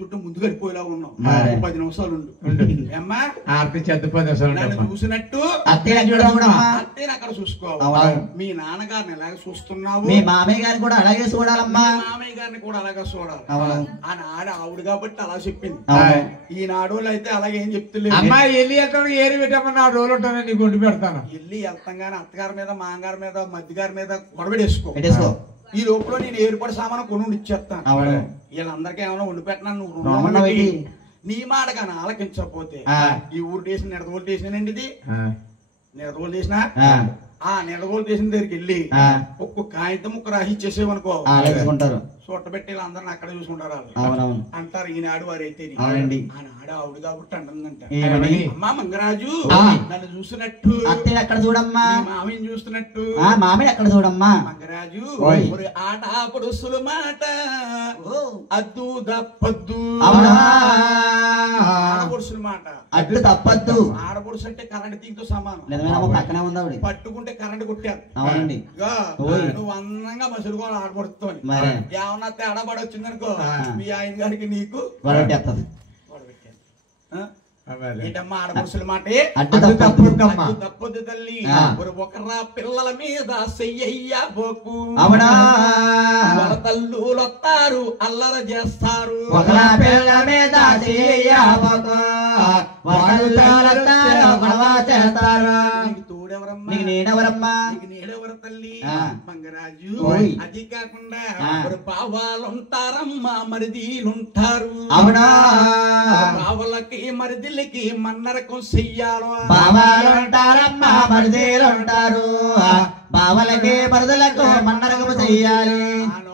చుట్టూ ముందు గడిపోయేలా ఉన్నాం. మరి. 10 నిమిషాలు ఉండు. ఉండు. ఏమ్మా ఆర్తి చెద్దపోతే అసలు నన్ను ఉండమ్మా. చూసినట్టు అత్తేన చూడమ్మా. అత్తేని అక్కడ చూసుకోవాలి. అవును. మీ నాన్నగారిని ఎలాగ చూస్తున్నావు మీ మామయ్య గారిని కూడా అలాగే చూడాలమ్మా. మీ మామయ్య గారిని కూడా అలాగే చూడాలి. అవును. ఆనాడు ఆవిడ కాబట్టి అలా చెప్పింది. అవును. ఈనాడు అయితే అలాగే ఏం చెప్తలేదు. అమ్మా వెళ్ళి వెళ్తాను ఏరి పెట్టమ్మా 4 రోజులు ఉంటాను నీకు వండి పెడతాను. వెళ్ళి వెళ్తాం గానీ అత్తగారి మీద మాంగారి మీద మధ్యగారి మీద గొడవడేసుకో. పెట్టేసుకో. ఈ లోపల నేను ఏర్పడి సామాను కొనుండి ఇచ్చేస్తాను. అవును. వీళ్ళందరికీ ఏమైనా వండి పెట్టినా నువ్వు అవునా రుణం ఏంటి? నీ మాట కానీ ఆలకించకపోతే ఆ. ఈ ఊరు చేసిన నెడదోలు చేసినండి ఇది ఆ. నెడదోలు చేసిన ఆ. ఆ నెడదోలు చేసిన దగ్గరికి వెళ్ళి ఆ. ఒక్క కాగితం ముక్క రాసి ఇచ్చేసేవనుకో అలాగేసుకుంటారు. చూడబెట్టి వీళ్ళందరిని అక్కడ చూసుకుంటారు వాళ్ళు. అవునవును. అంటారు ఈనాడు వారైతే అవునండి. ఆనాడు ఆవిడ కాబట్టి అంటుందంట. ఏమని? అమ్మా మంగరాజు ఆ. నన్ను చూసినట్టు అత్తేని అక్కడ చూడమ్మా. మీ మామయ్యని చూస్తున్నట్టు ఆ మామిడి అక్కడ చూడమ్మా. మంగరాజు ఓయ్. ஒரு ఆట పొడుసుల మాట ఓ. అద్దు దప్పద్దు. అవునా. ఆడపొడుసుల మాట అడ్డు తప్పద్దు. ఆడపొడుసు అంటే కరెంట్ తీగతో సమానం. నిజమేనమ్మా. పక్కనే ఉంది ఆవిడ. పట్టుకుంటే కరెంట్ కొట్టారు. అవునండి. ఇగో, ఓయ్. నువ్వు అందంగా మసులుకోవాలి ఆడపడుతో మరి. ఏమన్నా తేడా పడి వచ్చిందనుకో ఆ. మీ ఆయన గారికి నీకు వరవట్టేస్తుంది. గొడవెట్టారు. ఆ? అవ్వాలి. ఏంటమ్మా ఆడపడుసుల మాట అడ్డు అడ్డు తప్పద్దు. తప్పొద్దమ్మా. అడ్డు తప్పొద్దు తల్లి. ఆ. ఒకరా పిల్లల మీద చెయ్యయ్యా బోకు. అవునా. వాళ్ళ తల్లులు వస్తారు అల్లర చేస్తారు. ఒకలా పిల్ల మీద చెయ్యబోకు. ఒకళ్ళు తాళొత్తారు, గొడవ చేస్తారు. నీకు తోడెవరమ్మా? నీకు నేనెవరమ్మా? నీకు నేడెవరు తల్లి? ఆ. మంగరాజు. ఓయ్. అది కాకుండా ఆ. మరి బావాలుంటారమ్మా మరిదీలుంటారు. అవునా. బావలకి మరిదిలకి మన్నరకం చెయ్యాలో. బావాలుంటారమ్మా మరిదేలుంటారు. బావలకి మరుదులకు మన్నరకము చెయ్యాలి.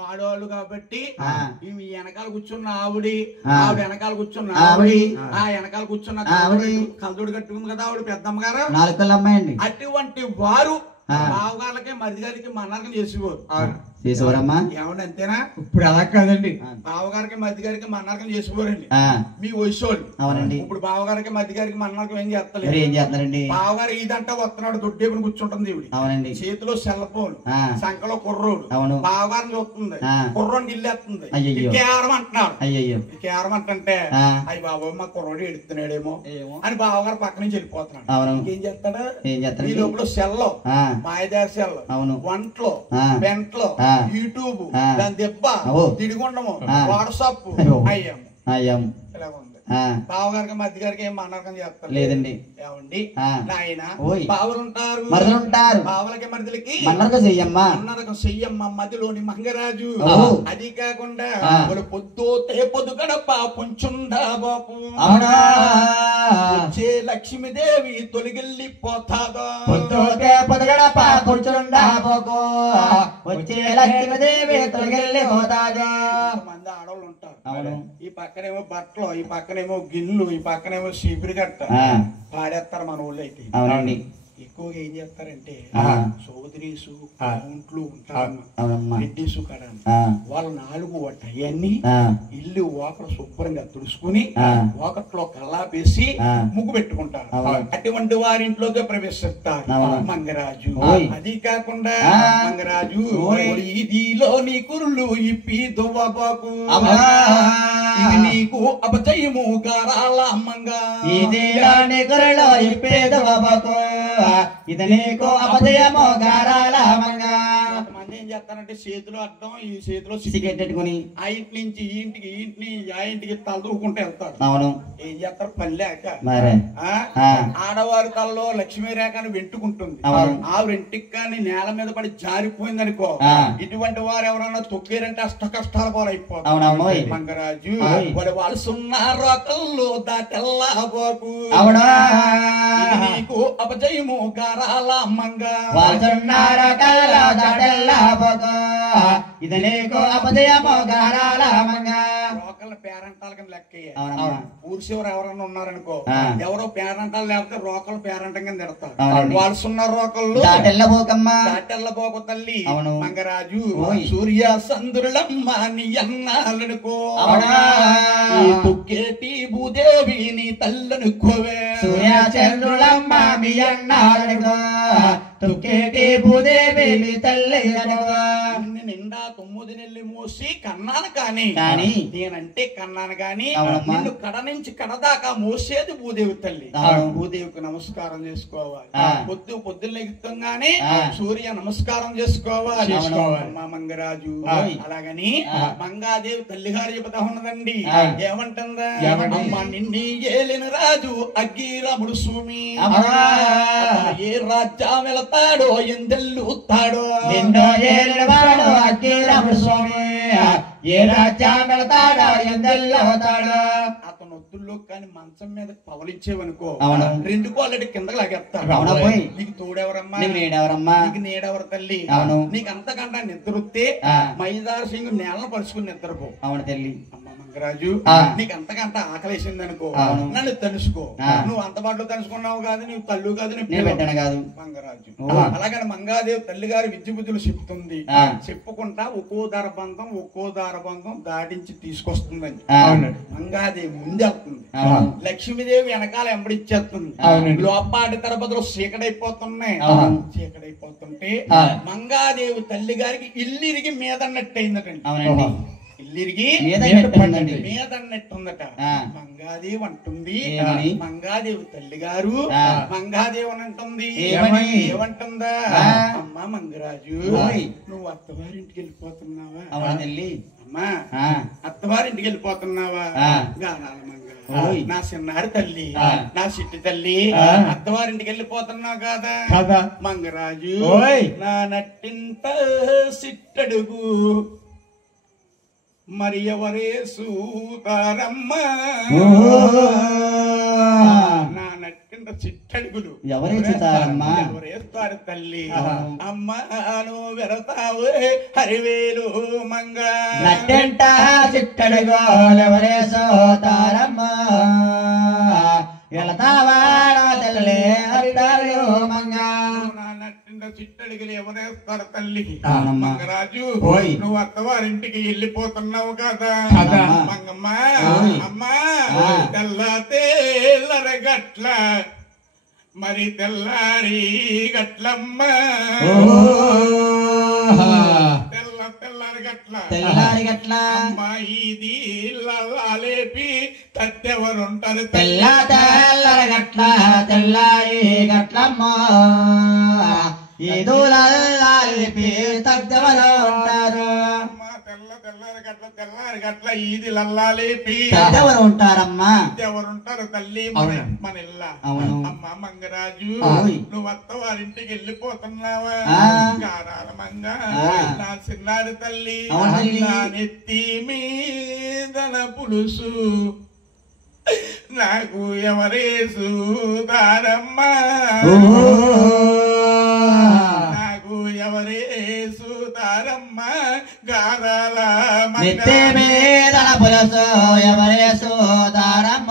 ఆడవాళ్ళు కాబట్టి ఆ. ఈమె వెనకాల కూర్చున్న ఆవిడి ఆ. ఆవిడ వెనకాల కూర్చున్న ఆవిడి. ఆ వెనకాల కూర్చున్న ఆవిడి. కలదుడు కట్టుకుంది కదా ఆవిడ పెద్దమ్మ గారు. 4 కళ్ళ అమ్మాయండి. అటువంటి వారు ఆ. బావగాళ్ళకి మరిది గారికి మన్నరకం చేసేవారు. అవును. చేసేవారమ్మా ఏమన్నా అంతేనా? ఇప్పుడు అలా కాదండి. బావగారికి మధ్య గారికి మన్నార్కం చేసుకోరండి ఆ, మీ వయసు వాళ్ళు. అవునండి. ఇప్పుడు బావగారికి మధ్య గారికి మన్నార్కం ఏం మరి చేస్తలేదు. ఏం చేస్తున్నారండి? బావగారు ఇదంటే వస్తున్నాడు దొడ్డేపుని కూర్చుంటుంది ఇవిడి. అవునండి. చేతిలో సెల్ ఫోన్, ఆ, సంకలో కుర్రోడు అవును. బావగారిని చూస్తుంది, ఆ. కుర్రోడిని ఇల్లేస్తుంది. అయ్యయ్యో. కేరం అంటున్నారు. అయ్యయ్యో. కేరం అంటే ఆ. అయ్యి బాబు మా కుర్రోడు ఎడుతున్నాడేమో ఏమో. అని బావగారు పక్క నుంచి వెళ్ళిపోతున్నాడు. అవును. ఏం చేస్తాడు? ఏం ఈ చేస్తారండి? లోపల సెల్లో ఆ, మాయదారి సెల్, అవును. వంటలో, ఆ. పెంట్లో, ఆ. యూట్యూబ్, ఆ. దాని దెబ్బ, ఓ. తిడిగుండము, ఆ. వాట్సాప్ అయ్యో. అయ్యాము అయ్యాం. ఇలా ఉంది. ఆ, బావగారికి మధ్య గారికి ఏం అన్నర్కం చేస్తారు లేదండి. ఏమండి ఆ. నాయన ఓయ్. బావులుంటారు, మరదలుంటారు. బావులకి మరిదలకి మన్నరక చెయ్యమ్మా. అన్నరకం చెయ్యమ్మ మధ్యలోని మంగరాజు. ఓ. అది కాకుండా ఆ. వాళ్ళు పొద్దుతే పొద్దు గడప పుంచుండా బాపు అవునా? వచ్చే లక్ష్మీదేవి తొలగిల్లి పోతాదా. పొద్దుకే పొదగడప కూర్చుండా పోకో, వచ్చే లక్ష్మీదేవి తొలగిల్లి పోతాదా. మంది ఆడవాళ్ళు ఉంటారు. అవును. ఈ పక్కనేమో బట్టలు, ఈ పక్కనేమో గిల్లు, ఈ పక్కనేమో చీపురు గట్ట ఆ. పాడేస్తారు మన ఊళ్ళో అయితే. అవునండి. ఎక్కువగా ఏం చేస్తారంటే ఆ. సోదరీసు ఆ. ఒంట్లు ఉంటారు, అవునమ్మా. రెడ్డిసు కడ ఆ, వాళ్ళ నాలుగు అవన్నీ ఆ, ఇల్లు వాకలు శుభ్రంగా తుడుచుకుని ఆ. వాకట్లో కల్లాపేసి ఆ. ముగ్గు పెట్టుకుంటారు. అవును. అటువంటి వారింట్లోకి ప్రవేశిస్తారు అవును. మంగరాజు. ఓయ్. అది కాకుండా ఆ. మంగరాజు ఓయ్. ఇదిలో నీ కురులు ఇప్పి దువ్వబాకు, అవునా? ఇది నీకు అపజయము గారాల అమ్మంగా. ఇదిలోని గురులో ఇప్పేదు బాబకు, ఇది నీకు అపజయము గారాల మంగా. కొంతమంది ఏం చేస్తారంటే చేతిలో అర్థం, ఈ చేతిలో సిగరెట్ పెట్టుకుని ఆ ఇంటి నుంచి ఈ ఇంటికి, ఈ ఇంటి ఆ ఇంటికి తలదూకుంటూ వెళ్తారు. అవును. ఏం చేస్తారు? పల్లెక మరే. ఆ? ఆ. ఆడవారి తలలో లక్ష్మీ రేఖని వెంటుకుంటుంది. అవును. ఆ వెంటికి కానీ నేల మీద పడి జారిపోయింది అనుకో, ఆ. ఇటువంటి వారు ఎవరన్నా తొక్కేరంటే అష్ట కష్టాల పాలైపోతారు. అవునమ్మోయ్. మంగరాజు ఓయ్. వాడు వాళ్ళు సున్నా రోకల్లో దాటెల్లాబోకు, అవునా? ఇది నీకు అపజయము గారాల మంగా. వాల్చున్నారు కళ్ళ దాటెల్లా పోకు, ఇది నీకు అపజయము గారాల మంగా. రోకల పేరంటాల కింద లెక్కయ్య. అవునమ్మా. ఊరిశివరు ఎవరన్నా ఉన్నారనుకో, ఆ. ఎవరో పేరంటాలు లేకపోతే రోకలు పేరంటం కింద తిడతారు. అవునండి. వాళ్ళు సున్నా రోకల్లో దాటెల్ల పోకమ్మా. దాటెళ్ళబోకు తల్లి. అవును. మంగరాజు ఓయ్. సూర్య సంద్రులమ్మ నీ అన్నాలనుకో, అవునా? ఈ తుక్కేటి భూదేవి నీ తల్లనుకోవే. సూర్య చంద్రులమ్మ మీ అన్నారనుకో, తుక్కేటి భూదేవి మీ తల్లి అనుకో. నిన్ను నిండా 9 నెలలు మోసి కన్నాను కానీ నేనంటే కన్నాను గాని అవునమ్మా. నిన్ను కడ నుంచి కడదాకా మోసేది భూదేవి తల్లి. అవును. భూదేవికి నమస్కారం చేసుకోవాలి. ఆ. పొద్దున్న లెగుతంగానే ఆ. సూర్య నమస్కారం చేసుకోవాలి. చేసుకోవాలి. అమ్మా మంగరాజు ఓయ్. అలాగని ఆ. మంగాదేవి తల్లి గారు చెబుతా ఉన్నదండి. ఆ. ఏమంటుందా? ఏమంటుంది? అమ్మ నిన్ని ఏలిన రాజు అగ్గిరాముడు స్వామి, అమ్మా. అతను ఏ రాజ్యం వెళతాడో ఎందెల్లుతాడో, నిన్ను ఏలినవాడు అగ్గిరాముడు స్వామి, ఏ రాజ్యం వెళతాడో ఎందెల్లోతాడో. అతను వద్దుల్లో కానీ మంచం మీద పవలించేవనుకో, అవును. 2 కోళ్ళటి కిందకి లాగేస్తాడు. అవునా పోయ్. నీకు తోడెవరమ్మా? నీకు నేడెవరమ్మా? నీకు నేడెవరు తల్లి? అవును. నీకు అంతకంటే నిద్రొత్తే ఆ. మైదార్ సింగ్ నేలను పరుచుకుని నిద్రపో. అవును తల్లి. అమ్మ మంగరాజు ఆ. నీకు అంతకంట ఆకలేసింది అనుకో, అవును. నన్ను తెలుసుకో. ఆ. నువ్వు అంత పాటలో తెలుసుకున్నావు కాదు, నీవు తల్లు కాదు, నీ నేను పిల్లవు. పెట్టాను కాదు. మంగరాజు ఓ. అలాగని మంగాదేవి తల్లి గారి విద్య బుద్ధులు చెప్తుంది. ఆ. చెప్పుకుంటా ఒక్కో దారబంధం దాటించి తీసుకొస్తుందని అవును. మంగాదేవి ముందెళ్తుంది. అవును. లక్ష్మీదేవి వెనకాల ఎంబడిచ్చేస్తుంది. అవునండి. లోపాటి తరబదులు చీకటైపోతున్నాయి. అవును. చీకటైపోతుంటే ఆ. మంగాదేవి తల్లి గారికి ఇల్లిరిగి మీదన్నట్టయిందటండి. అవునండి. ఇల్లిరిగి మీదన్నట్టుందండి. మీదన్నట్టుందట. ఆ. మంగాదేవి అంటుంది, ఏమని? మంగాదేవి తల్లి గారు ఆ. మంగాదేవి అని అంటుంది. ఏమని? ఏమంటుందా? ఆ. అమ్మా మంగరాజు ఓయ్. నువ్వు అత్తవారింటికి వెళ్ళిపోతున్నావా? అవునా తల్లి. అమ్మా ఆ. అత్తవారింటికి వెళ్ళిపోతున్నావా? ఆ. గానాల మంగ ఓయ్. నా చిన్నారి తల్లి, ఆ. నా చిట్టి తల్లి, ఆ. అత్తవారింటికి వెళ్ళిపోతున్నావు కదా కదా. మంగరాజు. ఓయ్. నా నట్టింట సిట్టడుగు మరి ఎవరే సూతారమ్మ, నా నట్టింట చిట్టడుగులు ఎవరేస్తారమ్మా? ఎవరేస్తారు తల్లి. ఆహా. అమ్మ నువ్వు వెళతావు హరివేలు మంగ, నట్టెంట చిట్టడుగోలెవరే సోతారమ్మా, వెళతావా నా తల్లి హరివేలు మంగ. నా నట్టింట చిట్టడిగిలు ఎవరేస్తారు తల్లి అవునమ్మా. మంగరాజు ఓయ్. నువ్వు అత్తవారింటికి వెళ్ళిపోతున్నావు కదా కదా. మంగమ్మ ఓయ్. అమ్మా ఆ. తెల్ల తేలరగట్ల మరి తెల్లారి గట్లమ్మ తెల్లారి గట్ల తెల్లారి గట్ల అమ్మా ఇది లేపి తద్దెవరుంటారు తెల్లారి గట్ల తెల్లారి గట్లమ్మ ఏదోలాలి తగ్గవలో ఉంటారు తెల్లారి గట్ల ఈది లల్లాలేపి తగ్గవరు ఉంటారమ్మా ఎవరుంటారు తల్లి అవును. మన ఇల్ల అవును. అమ్మ మంగరాజు ఓయ్. నువ్వు అత్తవారింటికి వెళ్ళిపోతున్నావా ఆ. గారాల మంగ ఆ. నా చిన్నారి తల్లి అవును తల్లి. నా నెత్తి మీదన పులుసు నాకు ఎవరేసు దారమ్మా నాకు ఎవరేసు దారమ్మ గారాల నెత్తి మీద పులసు ఎవరే సోదారమ్మ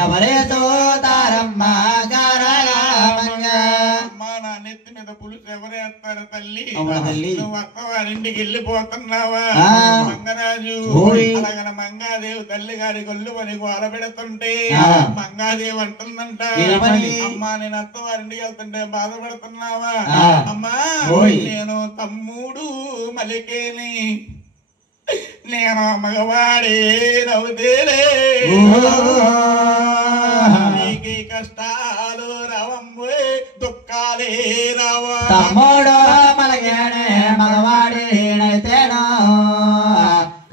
ఎవరే సోదారమ్మ గారాలమ్మ అమ్మ నా నెత్తి మీద పులుసు ఎవరేస్తారు తల్లి అవును తల్లి. నువ్వు అత్తవారింటికి వెళ్ళిపోతున్నావా ఆ. మంగరాజు ఓయ్. అలాగన మంగాదేవి తల్లి గారి గొల్లు అని గోలబెడుతుంటే ఆ. మంగాదేవి అంటుందంట ఏమని? అమ్మా నేను అత్తవారింటికి వెళ్తుంటే బాధపడుతున్నావా ఆ. అమ్మా ఓయ్. నేను తమ్ముడు మలికేని నేను మగవాడే నవ్వుతేలే నీకు కష్టాలు రావమ్మే దుఃఖాలే రావా తమ్ముడు మలగానే మగవాడినైతేనో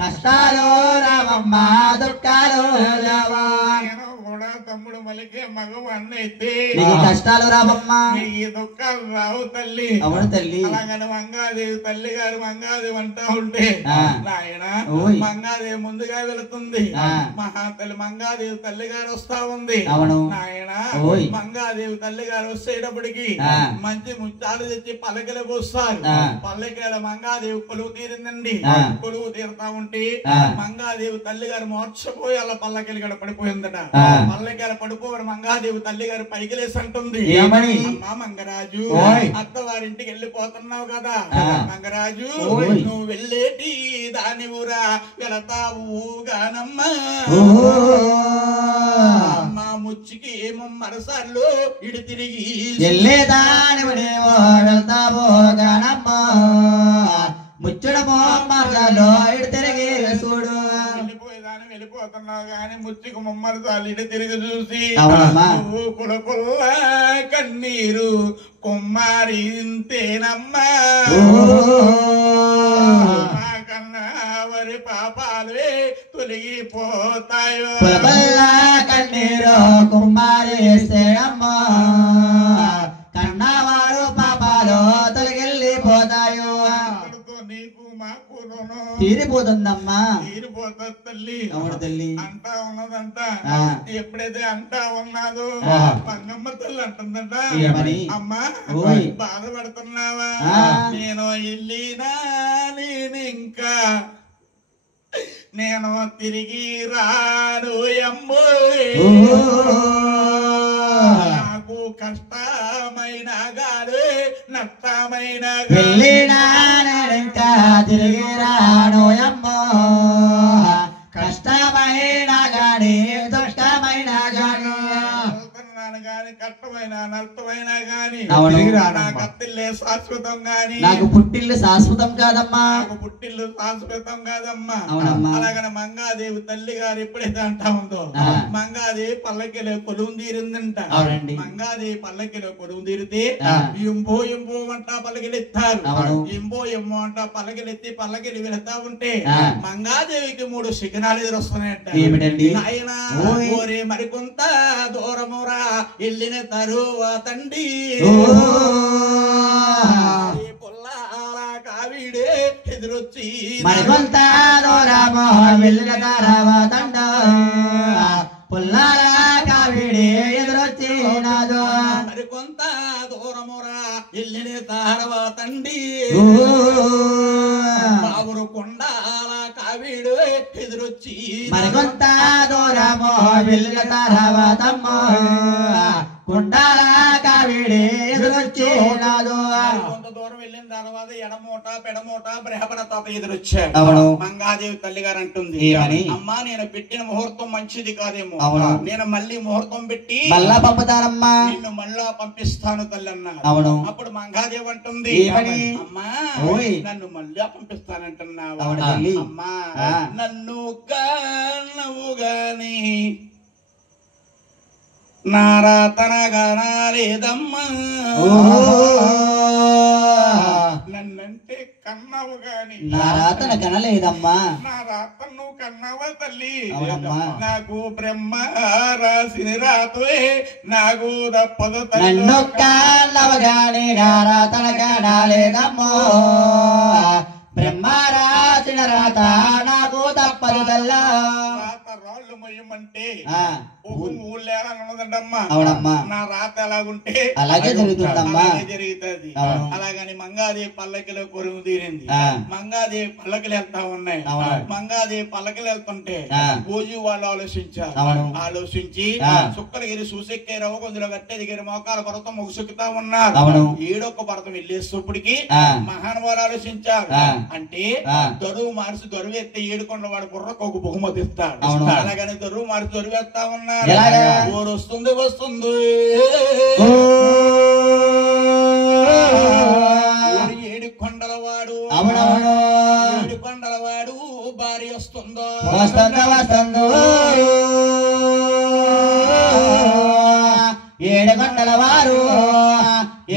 కష్టాలు రావమ్మ దుఃఖాలు రావా నేను కూడా తమ్ముడు మలికే మగవాడిని అయితే నీకు కష్టాలు రావమ్మ నీకు దుఃఖాలు రావు తల్లి అవును తల్లి అలాగని మంగాదేవి తల్లి గారు మంగాదేవి అంటా ఉంటే ఆ. నాయన ఓయ్. మంగాదేవి ముందుగా వెళుతుంది ఆ. మహాతల్లి మంగాదేవి తల్లి గారు వస్తా ఉంది అవును. నాయన ఓయ్. మంగాదేవి తల్లి గారు వచ్చేటప్పటికి ఆ. మంచి ముచ్చాలు తెచ్చి పల్లకిలు పోస్తారు ఆ. పల్లకిల మంగాదేవి కొలువు తీరిందండి ఆ. కొలువు తీరుతా ఉంటే ఆ. మంగాదేవి తల్లి గారు మోర్చపోయి అలా పల్లకిలు గడ పడిపోయిందట ఆ. పల్లకిల పడిపోవరు మంగాదేవి తల్లి గారు పైకి లేసి అంటుంది ఏమని? అమ్మా మంగరాజు ఓయ్. అత్తవారింటికి వెళ్ళిపోతున్నావు కదా ఆ. మంగరాజు ఓయ్. నువ్వు వెళ్ళేటి దాని ఊరా వెళతావు గానమ్మా అమ్మ ముచ్చికి మరసార్లు ఇడి తిరిగి ఎల్లేదాని వెళ్తావో గణమ్మ ముచ్చడమో మరలో ఇటు తిరిగి చూడు వెళ్ళిపోయేదాన్ని వెళ్ళిపోతున్నావు గాని ముచ్చికి ముమ్మరసార్లు ఇడి తిరిగి చూసి అవునమ్మా. నువ్వు కులకుల్ల కన్నీరు కుమ్మారి ఇంతేనమ్మా కన్నా వరి పాపాలే తొలగిపోతాయో కులబల్ల కన్నీరు కుమ్మారేస్తే అమ్మ కన్నవారు పాపాలు తొలగిల్లిపోతాయో నీకు మాకు రుణం తీరిపోతుందమ్మా తీరిపోతా తల్లి అవును తల్లి. అంటా ఉన్నదంట ఆ. ఎప్పుడైతే అంటా ఉన్నదో ఆ. మంగమ్మ తల్లి అంటుందంట ఏమని? అమ్మా ఓయ్. బాధపడుతున్నావా ఆ. నేను వెళ్ళినా నేను ఇంకా నేను తిరిగి రాను అమ్మో నాకు కష్టమైన గాడు నష్టమైన వెళ్ళినా ఇంకా తిరిగి రాను అమ్మో కష్టమైన గాని దుష్టమైన గాని వెళ్తున్నాను గాని కష్టమైన నష్టమైన గాని అవును. తిరిగి నా రానమ్మా. కత్తిల్లే శాశ్వతం గాని నాకు పుట్టిల్లు శాశ్వతం కాదమ్మా నాకు పుట్టిల్లు శాశ్వతం కాదమ్మా అవునమ్మా. అలాగనే మంగాదేవి తల్లి గారు ఎప్పుడైతే అంటా ఉందో ఆ. మంగాదేవి పల్లకిలో కొలువు తీరిందంట అవునండి. మంగాదేవి పల్లకిలో కొలువు తీరితే ఆ. ఇంబో ఇంబో అంటా పల్లకిలు ఎత్తారు అవును. ఇంబో ఎమ్మో అంటా పల్లకిలు ఎత్తి పల్లకిలు వెళతా ఉంటే ఆ. మంగాదేవికి 3 శిఖరాలు ఎదురొస్తున్నాయంట ఏమిటండి? నాయన ఓయ్. ఓరే మరికొంత దూరమురా వెళ్ళిన తరువాతండి ఓ. పొల్లాల కావిడే ఎదురొచ్చి మరికొంత దూరము వెళ్ళిన తర్వాతండ పుల్లాల కావిడి ఎదురొచ్చినాదు మరికొంత దూరమురా వెళ్ళిన తర్వాతండి ఓ. బాబురు కొండాల కావిడు ఎదురొచ్చి మరికొంత దూరము వెళ్ళిన తర్వాతమ్మ కుండాల కావిడి ఎదురొచ్చినాడు కొంత దూరం వెళ్ళిన తర్వాత ఎడమూట పెడమూట బ్రహ్మణ తాత ఎదురొచ్చాడు. అవును. మంగాదేవి తల్లి గారు అంటుంది, ఏమని? అమ్మా నేను పెట్టిన ముహూర్తం మంచిది కాదేమో, అవును. నేను మళ్ళీ ముహూర్తం పెట్టి మళ్ళా పంపుతారమ్మా నిన్ను మళ్ళా పంపిస్తాను తల్లి అన్నారు. అవును. అప్పుడు మంగాదేవి అంటుంది, ఏమని? అమ్మా ఓయ్. నన్ను మళ్ళా పంపిస్తానంటున్నావా? అవును తల్లి. అమ్మా ఆ. నన్ను గానవు గాని నారాతన గానాలేదమ్మా, నన్నంటే కన్నవు గాని నా రాతన కనలేదమ్మా నా రాతను కన్నవ తల్లి. అవునమ్మా. నాకు బ్రహ్మ రాసిన రాతవే నాకు తప్పదు తల్లి. నన్ను కానవగాని నా రాతన కనలేదమ్మో బ్రహ్మ రాసిన రాత నాకు తప్పదు తల్లా రాత రాళ్ళు మొయ్యమంటే ఆ. ఒక ఊళ్ళో ఉన్నదండమ్మా. అవునమ్మా. నా రాత ఎలాగుంటే అలాగే జరుగుతుందమ్మా. అలాగే జరుగుతుంది. అవును. అలాగని మంగాదేవి పల్లకిలో కొరువు తీరింది. ఆ. మంగాదేవి పల్లకిలు వెళ్తా ఉన్నాయి. అవును. మంగాదేవి పల్లకిలు వెళ్తుంటే ఆ. పూజు వాళ్ళు ఆలోచించారు. అవును. ఆలోచించి ఆ. సుక్కలగిరి సూసెక్కే రవ్వ కొందులో కట్టే దిగిరి మోకాల పర్వతం ముగుసుకుతా ఉన్నారు. అవును. ఏడొక్క పర్వతం వెళ్ళేసప్పటికి ఆ. మహానుభావులు ఆలోచించారు. ఆ. అంటే ఆ. దొరువు మార్చి దొరువు ఎత్తే ఏడుకొండ వాడు బుర్రకు ఒక బహుమతి ఇస్తాడు. అవును. అలాగని దొరువు మార్చి దొరువు వేస్తా ఉన్నారు. ఎలాగా? ఊరు వస్తుంది వస్తుంది ఊరు ఏడు కొండలవాడు. అవునవును. ఏడు కొండలవాడు భార్య వస్తుందో వస్తుందో వస్తుందో ఏడు గంటల వారు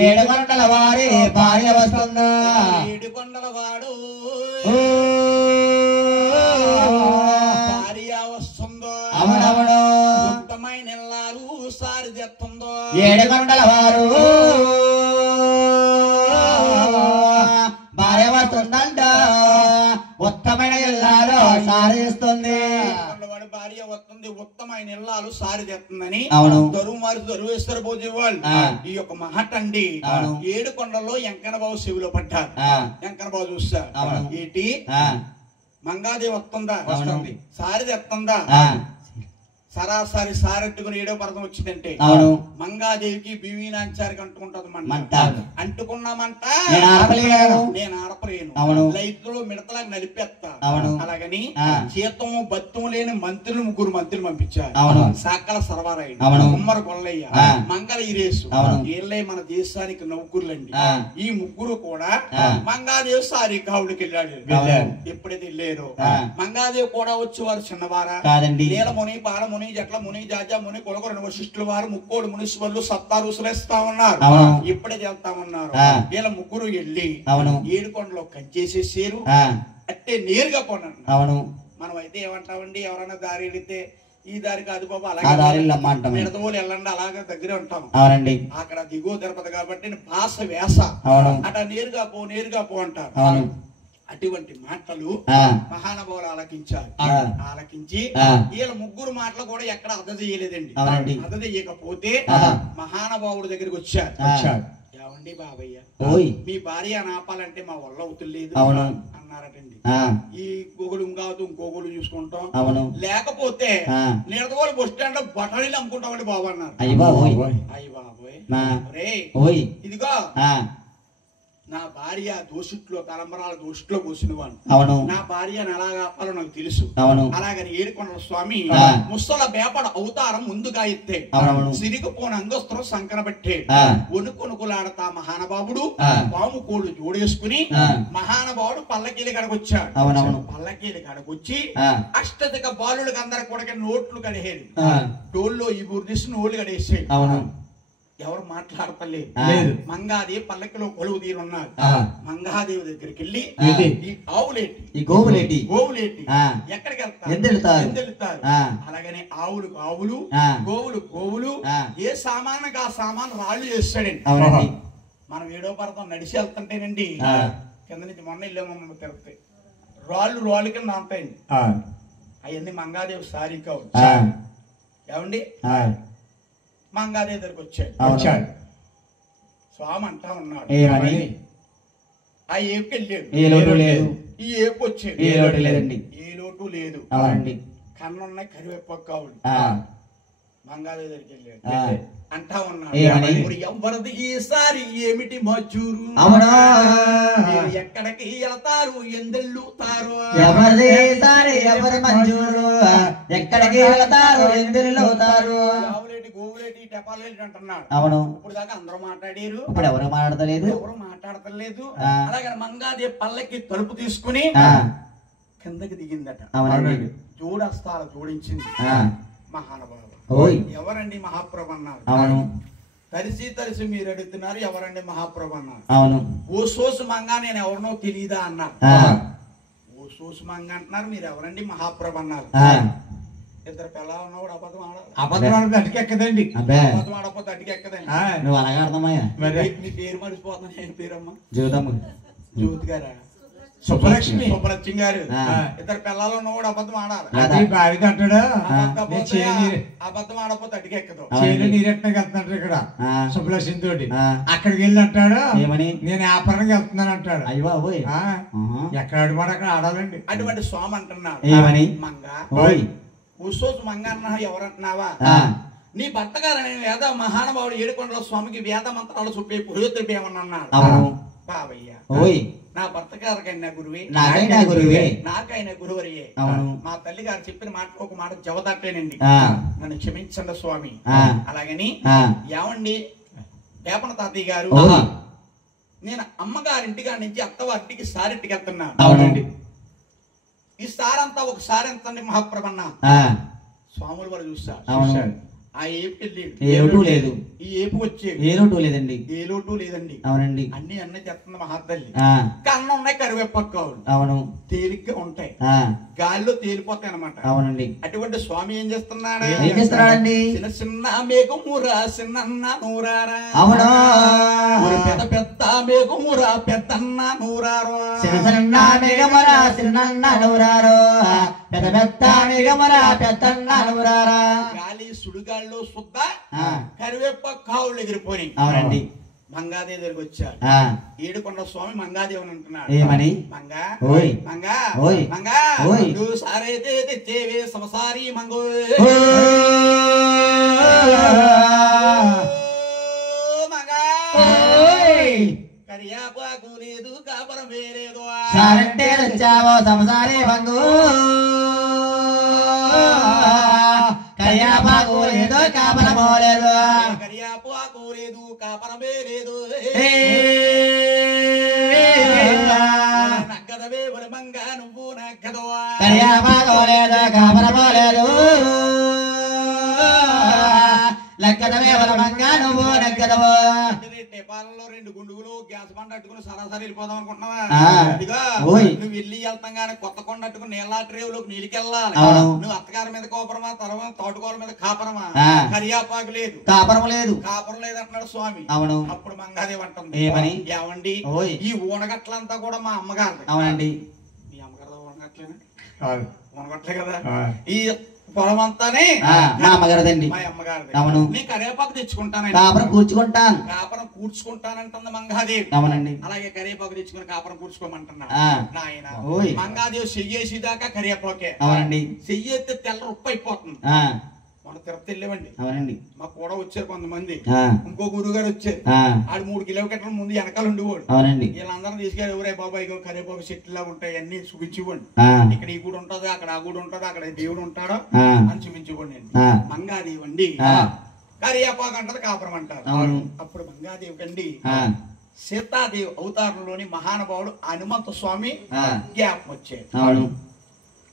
ఏడు గంటల వారి భార్య వస్తుందో ఏడు కొండలవాడు భార్య వస్తుందో అవునవును. ఉత్తమైన ఇల్లాలు సారి తెస్తుందో ఏడు గంటల వారు భార్య వస్తుందంట ఉత్తమైన ఇల్లాలు సారిస్తుంది వాడు భార్య వస్తుంది ఉత్తమైన ఇల్లాలు సారి తెస్తుందని అవును. దరువు మారి దరువు వేస్తారు పోతే వాళ్ళు. ఆ. ఈ యొక్క మహటండి అవును. ఏడు కొండల్లో ఎంకనబాబు చెవిలో పడ్డారు. ఆ. ఎంకనబాబు చూస్తారు. అవును. ఏంటి ఆ. మంగాదేవి వస్తుందా వస్తుంది. సారి తెస్తుందా ఆ. సరాసరి సారెట్టుకుని ఏడో పర్వతం వచ్చిందంటే అవును. మంగాదేవికి బివి నాంచారికి అంటుకుంటది మంట. మంట. అంటుకున్నామంట నేను ఆడపలేను. నేను ఆడపలేను. అవును. లైట్లో మిడతలా నలిపేస్తా. అవును. అలాగని ఆ. జీతము బత్తము లేని మంత్రులు ముగ్గురు మంత్రులు పంపించారు. అవును. సాకల సర్వారాయుడు, అవును. ఉమ్మర గొల్లయ్య, ఆ. మంగళ ఈరేసు, అవును. వీళ్ళే మన దేశానికి నౌకర్లండి. ఆ. ఈ ముగ్గురు కూడా ఆ. మంగాదేవి సారి కావుడికి వెళ్ళాడు. అవును. ఎప్పుడైతే వెళ్ళారో ఆ. మంగాదేవి కూడా వచ్చి వారు చిన్నవారా కాదండి. నీలముని పాలముని జట్ల ముని జాజా ముని కొలగొరని వశిష్ఠుల వారు ముక్కోడు మునీశ్వర్లు సత్తారు ఉసులేస్తా ఉన్నారు. అవును. ఇప్పుడే వెళ్తా ఉన్నారు. ఆ. వీళ్ళ ముగ్గురు వెళ్ళి అవును. ఏడుకొండలో కంచేసేసారు. ఆ. అంటే నేరుగా పోనండి. అవును. మనం అయితే ఏమంటామండి, ఎవరైనా దారి వెళితే ఈ దారి కాదు బాబు ఆ అలాగే దారిలో అమ్మంటాం. మిడతోలు వెళ్ళండి అలాగే దగ్గరే ఉంటాం. అవునండి. అక్కడ దిగువ తిరుపతి కాబట్టి భాష వేస అవును. అట నేరుగా పో అంటారు. అవును. అటువంటి మాటలు ఆ. మహానుభావులు ఆలకించారు. ఆ. ఆలకించి ఆ. వీళ్ళ ముగ్గురు మాటలు కూడా ఎక్కడ అర్థం చేయలేదండి. అవునండి. అర్థం చేయకపోతే ఆ. మహానుభావుడి దగ్గరికి వచ్చారు. ఆ. ఏమండి బాబయ్య, ఓయ్. మీ భార్య నాపాలంటే మా వల్ల అవుతులేదు అవును. అన్నారటండి. ఆ. ఈ గోగుడు కాదు ఇంకోగుడు చూసుకుంటాం, అవును. లేకపోతే ఆ. నిడదవోలు బస్ స్టాండ్ లో బఠానీలు అమ్ముకుంటామండి బాబు అన్నారు. అయ్య బాబోయ్. అయ్యి బాబోయ్, ఆ. రే ఓయ్. ఇదిగో ఆ. నా భార్య దోషుట్లో తలంబరాల దోషుట్లో కూర్చునివాడు. అవును. నా భార్యను ఎలాగా ఆపాలో నాకు తెలుసు. అవును. అలాగని ఏడుకొండల స్వామి ఆ. ముసల బేపడ అవతారం ముందుగా ఎత్తే అవునవును. సిరిగిపోని అంగస్త్రం సంకరబట్టే ఆ. వణుకొనుకులాడతా మహానుభావుడు ఆ. పాము కోళ్ళు జోడేసుకుని ఆ. మహానుభావుడు పల్లకీలు కడకొచ్చాడు. అవునవును. పల్లకీలు కడకొచ్చి ఆ. అష్టదిక బాలుడికి అందరికి కూడా నోట్లు కడిగేది. ఆ. డోల్లో ఈ గురిసి నోళ్ళు కడేసేది. అవును. ఎవరు మాట్లాడతలేదు. లేదు. మంగాదేవి పల్లకిలో కొలువు తీరున్నారు. ఆ. మంగాదేవి దగ్గరికి వెళ్ళి ఏంటి? ఈ ఆవులేటి ఈ గోవులేటి గోవులేటి ఆ. ఎక్కడికి ఎందెళ్తారు? ఎందెళ్తారు. ఆ. అలాగనే ఆవులు ఆవులు, ఆ. గోవులు గోవులు, ఆ. ఏ సామానుగా ఆ సామాను రాళ్ళు చేస్తాడండి. అవునండి. మనం ఏడో పర్వతం నడిచి వెళ్తుంటేనండి ఆ. కింద నుంచి మొన్న వెళ్ళామమ్మ తిరుపతి, రాళ్ళు కింద అంతాయండి. అవన్నీ మంగాదేవి సారీ కావచ్చు. ఆ. ఏమండి ఆ. మంగాదేవి దగ్గరికి వచ్చాడు. వచ్చాడు. స్వామి అంటా ఉన్నాడు, ఏమని? ఆ ఏపుకి వెళ్ళాడు. ఏ లోటు లేదు. ఈ ఏపు వచ్చాడు. ఏ లోటు లేదండి. ఏ లోటు లేదు. అవునండి. కన్నున్నాయి కరివేపాకు కావుడు. ఆ. మంగాదేవి దగ్గరికి వెళ్ళాడు. ఆ. అంటా ఉన్నాడు, ఏమని? "మరి ఎవరిది ఈసారి ఏమిటి మజూరు? అవునా మీరు ఎక్కడికి వెళ్తారు, ఎందెళ్ళుతారు? ఎవరిది సారి ఎవరి మంజూరు ఎక్కడికి వెళతారు ఎందులో అవుతారు ఆవులేటి గోవులేటి టెపాలేటి అంటున్నాడు. అవును ఇప్పుడు దాకా అందరూ మాట్లాడారు, ఇప్పుడు ఎవరు మాట్లాడతలేదు ఎవరు మాట్లాడతలేదు. ఆ. అలాగే మంగాదేవి పల్లకి తలుపు తీసుకుని ఆ, కిందకి దిగిందట. అవునండి జోడస్తాల జోడించింది. ఆ, మహానుభావ, ఓయ్ ఎవరండి మహాప్రభు అన్నారు. అవును తలిసి మీరు అడుగుతున్నారు, ఎవరండి మహాప్రభు అన్నారు. అవును ఓ సోసు మంగా నేను ఎవరినో తెలియదా అన్నారు. ఆ, ఓ సోసు మంగ అంటున్నారు, మీరు ఎవరండి మహాప్రభు అన్నారు. ఆ, ఇద్దరు పిల్లలు ఉన్నవాడు అబద్ధం ఆడాలి. అబద్ధం ఆడితే అటుకెక్కదండి. అబ్బే అబద్ధం ఆడకపోతే అడిగి ఎక్కదండి. ఆ, నువ్వు అలాగే అర్థమయ్యా మరి మీ పేరు మర్చిపోతున్నా, నేను పేరమ్మా జీవితము జ్యోతి గారా, సుబ్బలక్ష్మి సుబ్బలక్ష్మి గారు. ఆ. ఇద్దరు పిల్లలు ఉన్నవాడు అబద్ధం ఆడాలి. అది భార్యది అంటాడు అబద్ధపోతే చేయి అబద్ధం ఆడకపోతే అడిగి ఎక్కదు. చేలు నీరెట్టకి వెళ్తున్నాడు ఇక్కడ ఆ, సుబ్బలక్ష్మి తోటి ఆ, అక్కడికి వెళ్ళి అంటాడు ఏమని నేను వ్యాపారానికి వెళ్తున్నాను అంటాడు. అయ్యో ఓయ్ ఆ, ఆహా. ఎక్కడ ఆడుమాడు అక్కడ ఆడాలండి. అటువంటి స్వామి అంటున్నాడు, ఏమని మంగ ఓయ్ ఉసోసు మంగ అన్నా ఎవరంటున్నావా? ఆ, నీ భర్త గారని వేద మహానుభావుడు ఏడుకొండల స్వామికి వేద మంత్రాలు చూపే పురోహితుడు ఏమన్నా అన్నాడు. అవును బాబయ్య, ఓయ్ నా భర్త గారికైనా గురువే, నాకైనా గురువే నాకైనా గురువరియే. అవును మా తల్లి గారు చెప్పిన మాట ఒక మాట జవదట్టేనండి, ఆ, నన్ను క్షమించండి స్వామి. ఆ, అలాగని ఆ, ఏమండి వేపన తాతయ్య గారు, ఓయ్ నేను అమ్మగారింటిగా నుంచి అత్తవారింటికి సారింటికి వెళ్తున్నాను. అవునండి ఈ సారంతా ఒక సారెంతండి మహాప్రభన్న. ఆ, స్వాములు వారు చూస్తారు. అవును ఆ ఏపుకి వెళ్ళాడు, ఏ లోటు లేదు ఈ ఏపు వచ్చేది, ఏ లోటు లేదండి ఏ లోటు లేదండి. అవునండి అన్ని అన్న చెప్తుంది మహాతల్లి. ఆ, కన్న ఉన్నాయి, కరివేపక్కావులు అవును తేలిగ్గా ఉంటాయి, ఆ, గాలిలో తేలిపోతాయి అనమాట. అవునండి అటువంటి స్వామి ఏం చేస్తున్నాడు? ఏం చేస్తున్నాడండి చిన్న చిన్న మేఘమురా చిన్న నూరారా, అవును మరి పెద్ద పెద్ద మేఘమురా పెద్దన్న నూరారా. చిన్న మేఘమరా చిన్న నూరారు పెద్ద పెద్ద మేఘమరా పెద్దన్న నూరారా గాలి సుడిగాల్లో శుద్ధ ఆ, కరివేపక్కావులు ఎగిరిపోయి అవునండి మంగాదేవి దగ్గరికి వచ్చాడు. ఆ, ఏడుకొండ స్వామి మంగాదేవి అని అంటున్నాడు. ఏమని మంగా ఓయ్ మంగా ఓయ్ మంగా ఓయ్ నువ్వు సారైతే తెచ్చేవే సంసారి మంగో మంగా కరియాపాకు లేదు కాపరం వేరేదో సారంటే తెచ్చావో సంసారే బంగు కయ్యాపాకు లేదు కాపరమో లేదు కరియాపాకు లేదు కాపరమే లేదు నగ్గదవే ఒలి మంగా నువ్వు నగ్గదవా కయ్యాపాకు లేదు కాపరమో లేదు లెక్కదవే వరమంగా నువ్వు నెగ్గదవు నేపాల్లో 2 గుండుగులు గ్యాస్ బండ అట్టుకుని సరాసరి వెళ్ళిపోదాం అనుకుంటున్నావా? ఆ. ఇదిగో ఓయ్. నువ్వు వెళ్ళి వెళ్తాం గానీ కొత్త కొండ అట్టుకుని నీళ్ళ ట్రేవులోకి నీళ్ళకెళ్ళాలి. అవును. నువ్వు అత్తగారి మీద కోపరమా, తర్వాత తోటకూర మీద కాపరమా? ఆ. కరియాపాకు లేదు, కాపరం లేదు కాపరం లేదంటున్నాడు స్వామి. అవును అప్పుడు మంగాదేవి అంటుంది, ఏమని? ఏమండి ఓయ్ ఈ ఊనగట్లంతా కూడా మా అమ్మగారు. అవునండి మీ అమ్మగారు ఊనగట్లేనా? కాదు. ఊనగట్లే కదా. ఆ. ఈ పొలం అంతానే ఆ, మా అమ్మగారిదండి మా అమ్మగారు. అవును. నేను కరివేపాకు తెచ్చుకుంటానండి, కాపరం కూర్చుకుంటాను కాపరం కూర్చుకుంటానంటుంది మంగాదేవి. అవునండి అలాగే కరివేపాకు తెచ్చుకుని కాపరం కూర్చుకోమంటున్నా. ఆ. నాయన ఓయ్ మంగాదేవి చెయ్యేసేదాకా కరివేపాకే, అవునండి చెయ్యెత్తే తెల్ల ఉప్పు అయిపోతుంది. ఆ, మన తిరుపతి వెళ్ళామండి, అవునండి మాకు కూడా వచ్చారు కొంతమంది. ఆ, ఇంకో గురువు గారు వచ్చారు, ఆ, ఆడు 3 కిలోమీటర్ల ముందు వెనకాల ఉండేవాడు. అవునండి వీళ్ళందరూ తీసుకెళ్ళి ఎవరే బాబాయ్ కరివేపాకు చెట్టులా ఉంటాయి అన్ని చూపించివ్వండి. ఆ, ఇక్కడ ఈ గుడి ఉంటది, అక్కడ ఆ గుడి ఉంటది, అక్కడ దేవుడు ఉంటాడో ఆ, అని చూపించివ్వండి. ఆ, మంగాదేవి అండి ఆ, కరివేపాకు అంటది, కాపురం అంటారు. అవును. అప్పుడు మంగాదేవి కండి ఆ, సీతాదేవి అవతారంలోని మహానుభావుడు హనుమంత స్వామి ఆ, జ్ఞాపం వచ్చాడు. అవును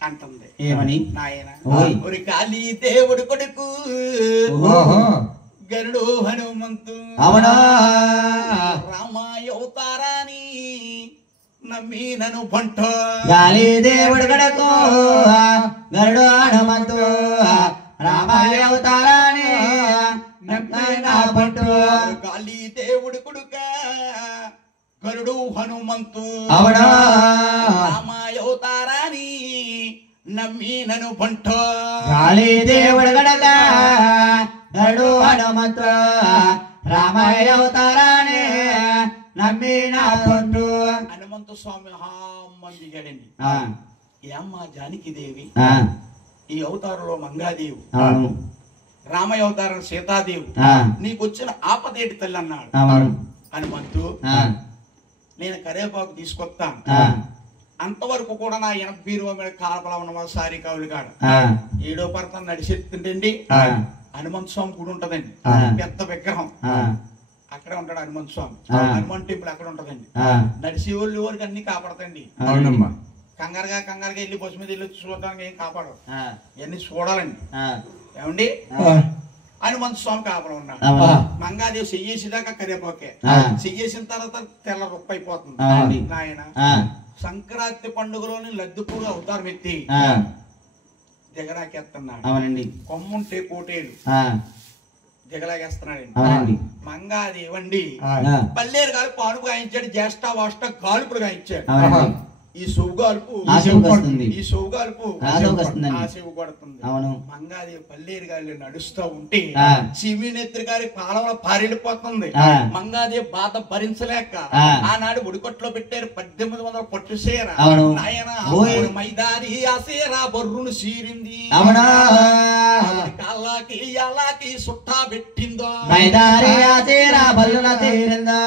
అంటుంది, ఏమని నాయన ఓయ్. ఒక కాళీ దేవుడు కొడుకు ఓహో గరుడు హనుమంతు అవునా రామాయ అవతారాని నమ్మి నన్ను పంట గాలి దేవుడు గడకు గరుడు హనుమంతు రామాయ అవతారాన్ని నమ్మిన పట్టు గాలి దేవుడు కొడుక గరుడు హనుమంతు అవునా రామాయ అవతారాని నమ్మి నన్ను పంట గాలి దేవుడు గడక గరుడు హనుమంతు రామాయ అవతారాన్ని నమ్మిన పట్టు హనుమంతు స్వామి మంది దిగాడండి. ఆ, ఏమ్మా జానకి దేవి ఆ, ఈ అవతారంలో మంగాదేవి అవును రామయ్య అవతారం సీతాదేవి ఆ, నీకు వచ్చిన ఆపదేటి తల్లి అన్నాడు అవును. హనుమంతు. ఆ, నేను కరేపాకు తీసుకొస్తాను, ఆ, అంతవరకు కూడా నా 80 రూపాయల కాపలా ఉన్న సారీ కావులు కాడ ఆ, 7వ పర్తం నడిచెత్తుంటండి. ఆ, హనుమంత స్వామి గుడి ఉంటదండి, ఆ. పెద్ద విగ్రహం ఆ, అక్కడే ఉంటాడు హనుమంత స్వామి. ఆ. హనుమాన్ టెంపుల్ అక్కడ ఉంటదండి. ఆ, నడిచి వాళ్ళు ఎవరికి అన్ని కాపాడతండి. అవునమ్మా. కంగారుగా వెళ్ళి బస్సు మీద వెళ్ళి చూడడానికి ఏం కాపాడవు, ఆ, ఇవన్నీ చూడాలండి. ఆ, ఏమండి ఆ, హనుమంత స్వామి కాపలా ఉన్నాడు. అవును. మంగాదేవి చెయ్యేసేదాకా కరివేపాకే, ఆ. చెయ్యేసిన తర్వాత తెల్ల రొప్ప అయిపోతుంది. అవునండి. నాయన ఆ, సంక్రాంతి పండుగలోని లద్దుపూడి అవతారం ఎత్తి ఆ, దిగలాకేస్తున్నాడు. అవునండి. కొమ్ముంటే కోటేలు ఆ, దిగలాగేస్తున్నాడండి. అవునండి. మంగాదేవండి ఆ, ఆ, పల్లేరు గాలుపు పానుపు గాయించాడు, జ్యేష్ఠ వాష్ట గాలుపులు గాయించాడు. అవునండి. ఈ సొవ్వు గాలుపు ఆ శివుకు వస్తుంది. ఈ సొవ్వు గాలుపు ఆ శివుకు వస్తుందండి. ఆ శివు కొడుతుంది. అవును. మంగాదేవి పల్లేరు గాలి నడుస్తూ ఉంటే ఆ. శివునెత్తిరి గారి పాలవల పారిడిపోతుంది. ఆ. మంగాదేవి బాధ భరించలేక ఆ. ఆనాడు ఉడికొట్లో పెట్టారు 1800 పట్టు సీర. అవును. నాయన ఓయ్. మైదారి ఆ సీర బొర్రును సీరింది. అవునా. కాళ్ళకి అలాకి సుట్టా పెట్టిందో. మైదారి ఆశీరా బల్లున తీరిందా,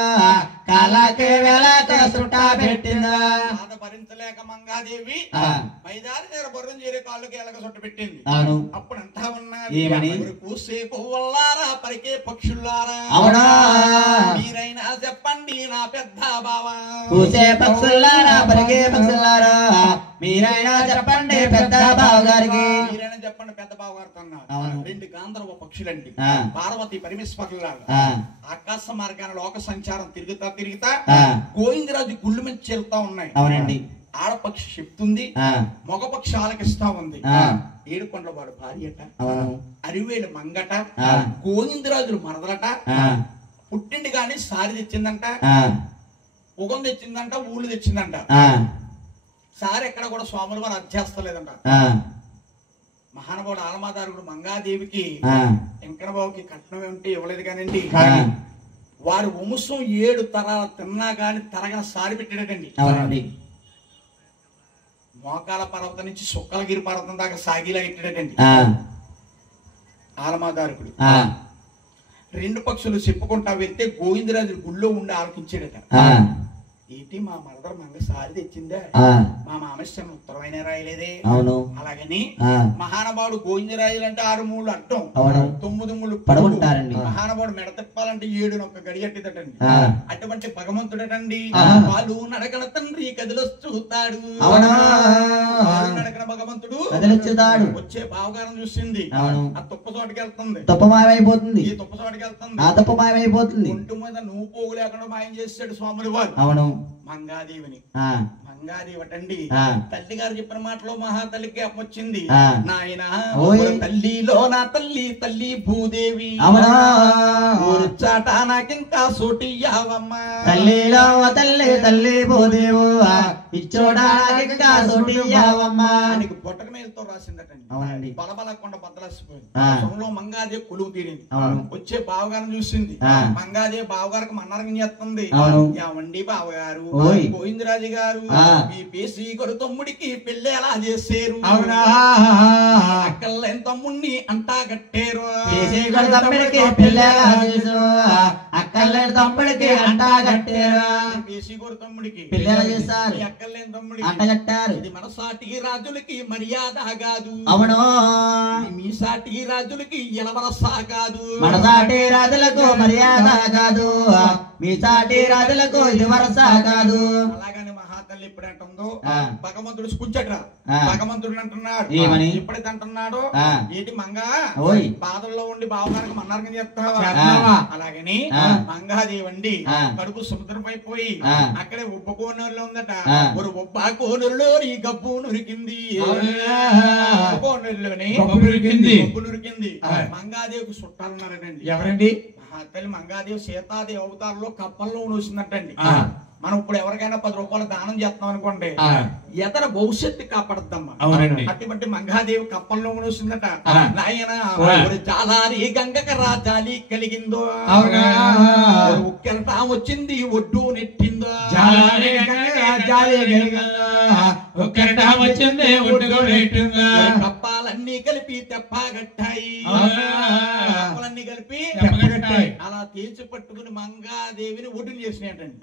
కాళ్ళకి వెలక సుట్టా పెట్టిందా. బాధ భరించలేక మంగాదేవి ఆ. మైదారి తీర బొర్రును చేరే కాళ్ళకి ఎలక సుట్ట పెట్టింది. అవును. అప్పుడు అంటా ఉన్నది, ఏమని? కూసే పువ్వులారా పరికే పక్షులారా, అవునా. మీరైనా చెప్పండి నా పెద్ద బావా. కూసే పక్షులారా పరిగే పక్షులారా, మీరైనా చెప్పండి పెద్ద బావ గారికి. మీరైనా చెప్పండి పెద్ద బావ గారు అన్నారు. అవును. 2 గాంధర్వ పక్షులండి, ఆ. పార్వతి పరమేశ్వరులాగా ఆ, ఆకాశ మార్గాన లోక సంచారం తిరుగుతా ఆ, గోవిందరాజు గుళ్ళు మీద చెల్తా ఉన్నాయి. అవునండి. ఆడపక్షి చెప్తుంది, ఆ, మగపక్షి ఆలకిస్తా ఉంది. ఆ, ఏడుకొండల వాడు భార్యట, అవును. అరివేలు మంగట, ఆ. గోవిందరాజులు మరదలట. ఆ, పుట్టిండి గాని సారి తెచ్చిందంట, ఆ, ఉగం తెచ్చిందంట, ఊళ్ళు తెచ్చిందంట. ఆ, సారి ఎక్కడ కూడా స్వాముల వారు అధ్యాస్తలేదంట. ఆ, మహానుభావుడు ఆలమాదారుడు మంగాదేవికి ఆ, వెంకటబాబుకి కట్నం ఏమిటి ఇవ్వలేదు కానండి. ఆ, వారి వంశం 7 తరాల తిన్నా గాని తరగన సారి పెట్టాడటండి. అవునండి. మోకాల పర్వతం నుంచి సుక్కలగిరి పర్వతం దాకా సాగిలా పెట్టాడటండి ఆ, ఆలమాదారుడు. ఆ, 2 పక్షులు చెప్పుకుంటా వెళ్తే గోవిందరాజు గుళ్ళో ఉండి ఆలకించాడట. ఆ, ఏంటి మా మరదరు మంగ సారి తెచ్చిందా, ఆ, మా మామస్యం ఉత్తరమైన రాయలేదే. అవును. అలాగని ఆ, మహానుభావుడు గోవిందరాజులు అంటే 6 మూళ్ళు అడ్డం, అవును. 9 మూళ్ళు పడగొట్టారండి. మహానుభావుడు మెడ తిప్పాలంటే 7 ఒక్క గడియట్టిదటండి. ఆ, అటువంటి భగవంతుడటండి. ఆ. వాళ్ళు నడకన తండ్రి కదిలో చూస్తాడు. అవునా. వాళ్ళు నడకన భగవంతుడు కదిలిచ్చుతాడు. వచ్చే భావగారం చూసింది. అవును. ఆ తుప్ప చోటుకి వెళ్తుంది, తప్పు మాయమైపోతుంది. ఈ తుప్ప చోటుకి వెళ్తుంది. ఆ తప్పు మాయమైపోతుంది. ఒంటి మీద నువ్వు పోగు లేకుండా మాయం చేసాడు స్వాములు వారు అవును. మంగాదేవిని. ఆ, మంగాదేవటండి ఆ. తల్లి గారు చెప్పిన మాటలో మహాతల్లికి వచ్చింది. ఆ. నాయన ఓయ్. తల్లిలో నా తల్లి తల్లి భూదేవి, అవునా. ఊరు చాట నాకింకా సోటియ్యావమ్మా. తల్లిలో తల్లి తల్లి పోదేవు, ఇచ్చోడాకింకా సోటియ్యావమ్మా. ఆయనకి బొట్టక మేలుతో రాసిందటండి. అవునండి. బలబలకుండా బద్దలసిపోయింది. ఆ. సొంలో మంగాదేవి కొలువు తీరింది. అవును. వచ్చే బావగారిని చూసింది. ఆ. మంగాదేవి బావగారికి మన్నారం చేస్తుంది. అవును. ఏమండి బావగారు, ఓయ్. గోవిందరాజు గారు ఆ. మీ పేసి కొడు తమ్ముడికి పెళ్లి ఎలా చేసేరు, అవునా. అక్కలేని తమ్ముడిని అంటా కట్టారు. కేసీగడ తమ్ముడికి పిల్లగా చేసు, అక్కర్లేని తమ్ముడికి అంటా కట్టారు. పేసి కొడు తమ్ముడికి పిల్లలు చేస్తారు. మీ అక్కలేని తమ్ముడికి అంట కట్టారు. ఇది మన సాటి రాజులకి మర్యాద కాదు, అవును. ఇది మీ సాటి రాజులకి ఎలవరసా కాదు. మన సాటి రాజులకు మర్యాద కాదు, మీ సాటి రాజులకు ఇది వరస కాదు. అలాగని మహాతల్లి ఎప్పుడంటుందో ఆ. భగవంతుడు కూర్చోట్రా. ఆ. భగవంతుడు అంటున్నాడు, ఏమని? ఎప్పుడైతే అంటున్నాడు, ఆ. ఏంటి మంగ ఓయ్. బాధల్లో ఉండి బావగారికి మన్నారకం చేస్తావా. చేస్తావా? అలాగని ఆ. మంగాదేవండి ఆ. కడుపు సముద్రంపై పోయి ఆ. అక్కడే ఉబ్బ కోనూరులో ఉందట. ఆ. ఒక ఉబ్బ కోనూరులో ఈ గబ్బు నురికింది. అవునా. ఉబ్బ కోనూరులోని గబ్బు నురికింది. గబ్బు నురికింది. ఆ. మంగాదేవికి చుట్టాలున్నారటండి. ఎవరండి? మహాతల్లి మంగాదేవి సీతాదేవి అవతారంలో కప్పల్లో నూసిందటండి. ఆ. మనం ఇప్పుడు ఎవరికైనా 10 రూపాయలు దానం చేస్తాం అనుకోండి, ఆ. ఎతర భవిష్యత్తు కాపాడుద్దమ్మా. అవునండి. అటువంటి మంగాదేవి కప్పల్లో మునిసిందట. ఆ. నాయన ఓయ్. ఒక జాలారి గంగక రాజాలి కలిగిందో, అవునా. ఒక ఉక్కెరటం వచ్చింది ఒడ్డు నెట్టిందో, జాలి గంగ జాలి గంగ, ఒక్కరటం వచ్చింది ఒడ్డుగా పెట్టిందా. కప్పాలన్నీ కలిపి తెప్పగట్టాయి. అవునా. తీర్చి పట్టుకుని మంగాదేవిని ఒడ్డుని చేసినట్టండి.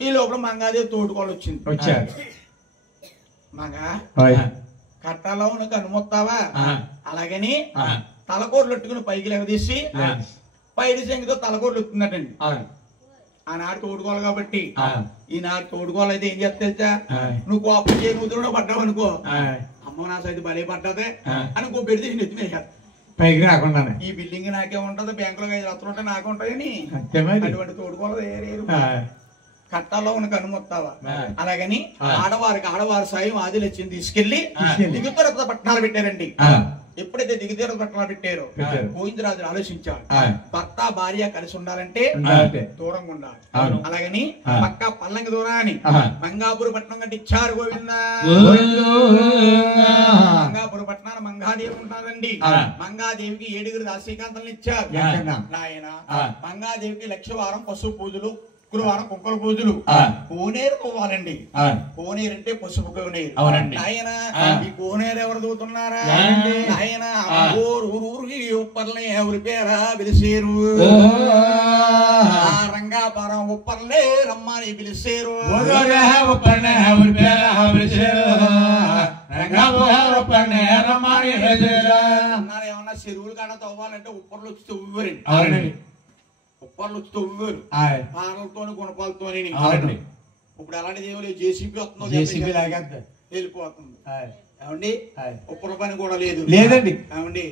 ఈ లోపల మంగాదేవి తోడుకోవాలి వచ్చింది. వచ్చారు మగా కట్టాలో కనుమొత్తావా అలాగని తలకూరలు పెట్టుకుని పైకి లెగదీసి పైడి శంఖతో తలకూరలు వస్తుందటండి. ఆనాడు తోడుకోవాలి కాబట్టి ఈనాడు తోడుకోవాలి అయితే ఏం చేస్తా తెలుసా, నువ్వు కోపం చేయకూతురు పడ్డావు అనుకో, అమ్మ నా సైతం బలే పడ్డదే అని ఇంకో పెడితే నెత్తిన పైకి రాకుండా ఈ బిల్డింగ్ నాకే ఉంటది, బ్యాంకులో 5 లక్షలు ఉంటే నాకే ఉంటాయని అటువంటి తోడుకోవాలి ఏరేరు. కట్టాలో ఉన్న కనుమొత్తావా అలాగని ఆడవారి సాయం ఆదిలక్ష్యం తీసుకెళ్లి దిగుతర పట్టణాలు పెట్టారండి. ఎప్పుడైతే దిగుతీర పట్టణాలు పెట్టారో గోవిందరాజు ఆలోచించాడు, భర్త భార్య కలిసి ఉండాలంటే దూరంగా ఉండాలి. అలాగని పక్క పల్లంకి దూరాన్ని మంగాపురి పట్టణం కంటే ఇచ్చారు గోవింద. మంగాపురి పట్టణాన్ని మంగాదేవి ఉంటారండి. మంగాదేవికి 7 దాసీకాంతలను ఇచ్చారు. నాయన మంగాదేవికి లక్షవారం పశువు పూజలు, శుక్రవారం కుంకుమ పూజలు, కోనేరు పోవాలండి. కోనేరు అంటే పసుపు కోనేరు. ఆయన ఈ కోనేరు ఎవరు దూతున్నారా ఆయన ఊరికి ఉప్పర్లే ఎవరి పేరా పిలిచేరు, రంగాపురం ఉప్పర్లే రమ్మని పిలిచేరు. ఏమన్నా చెరువులు కాడ తవ్వాలంటే ఉప్పర్లు వచ్చి తవ్వారండి. ఉప్పర్లు వచ్చి తవ్వారు పారలతో గుణపాలతో. ఇప్పుడు అలాంటిది ఏమో లేదు, జేసీబీ వస్తుంది వెళ్ళిపోతుంది. ఏమండి ఉప్పర పని కూడా లేదండి. ఏమండి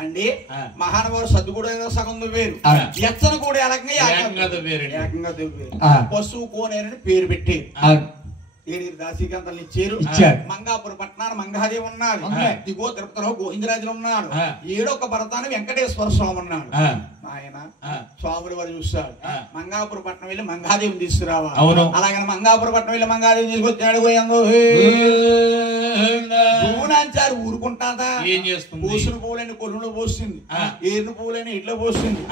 అండి మహానుభావుడు సద్దు కూడా సగం దువ్వేరు, ఎచ్చన కూడా ఏకంగా దువ్వేరు. పశువు కోనేరని పేరు పెట్టి 7 దాసీకాంతలు ఇచ్చారు. మంగాపుర పట్టణాన్ని మంగాదేవి ఉన్నాడు, దిగో తిరుపతిలో గోవిందరాజులు ఉన్నాడు, 7వ భరతాన్ని వెంకటేశ్వర స్వామి ఉన్నాడు. ఆయన స్వాములు వారు చూస్తాడు. మంగాపుర పట్టణం వెళ్ళి మంగాదేవిని తీసుకురావా. అలాగని మంగాపుర పట్టణం వెళ్ళి మంగాదేవి తీసుకొచ్చాడు. భూనాంచారు ఊరుకుంటాదా, పోసిన పూలని కొలులో పోసింది, ఏరుని పూలని ఇట్లా పోసింది,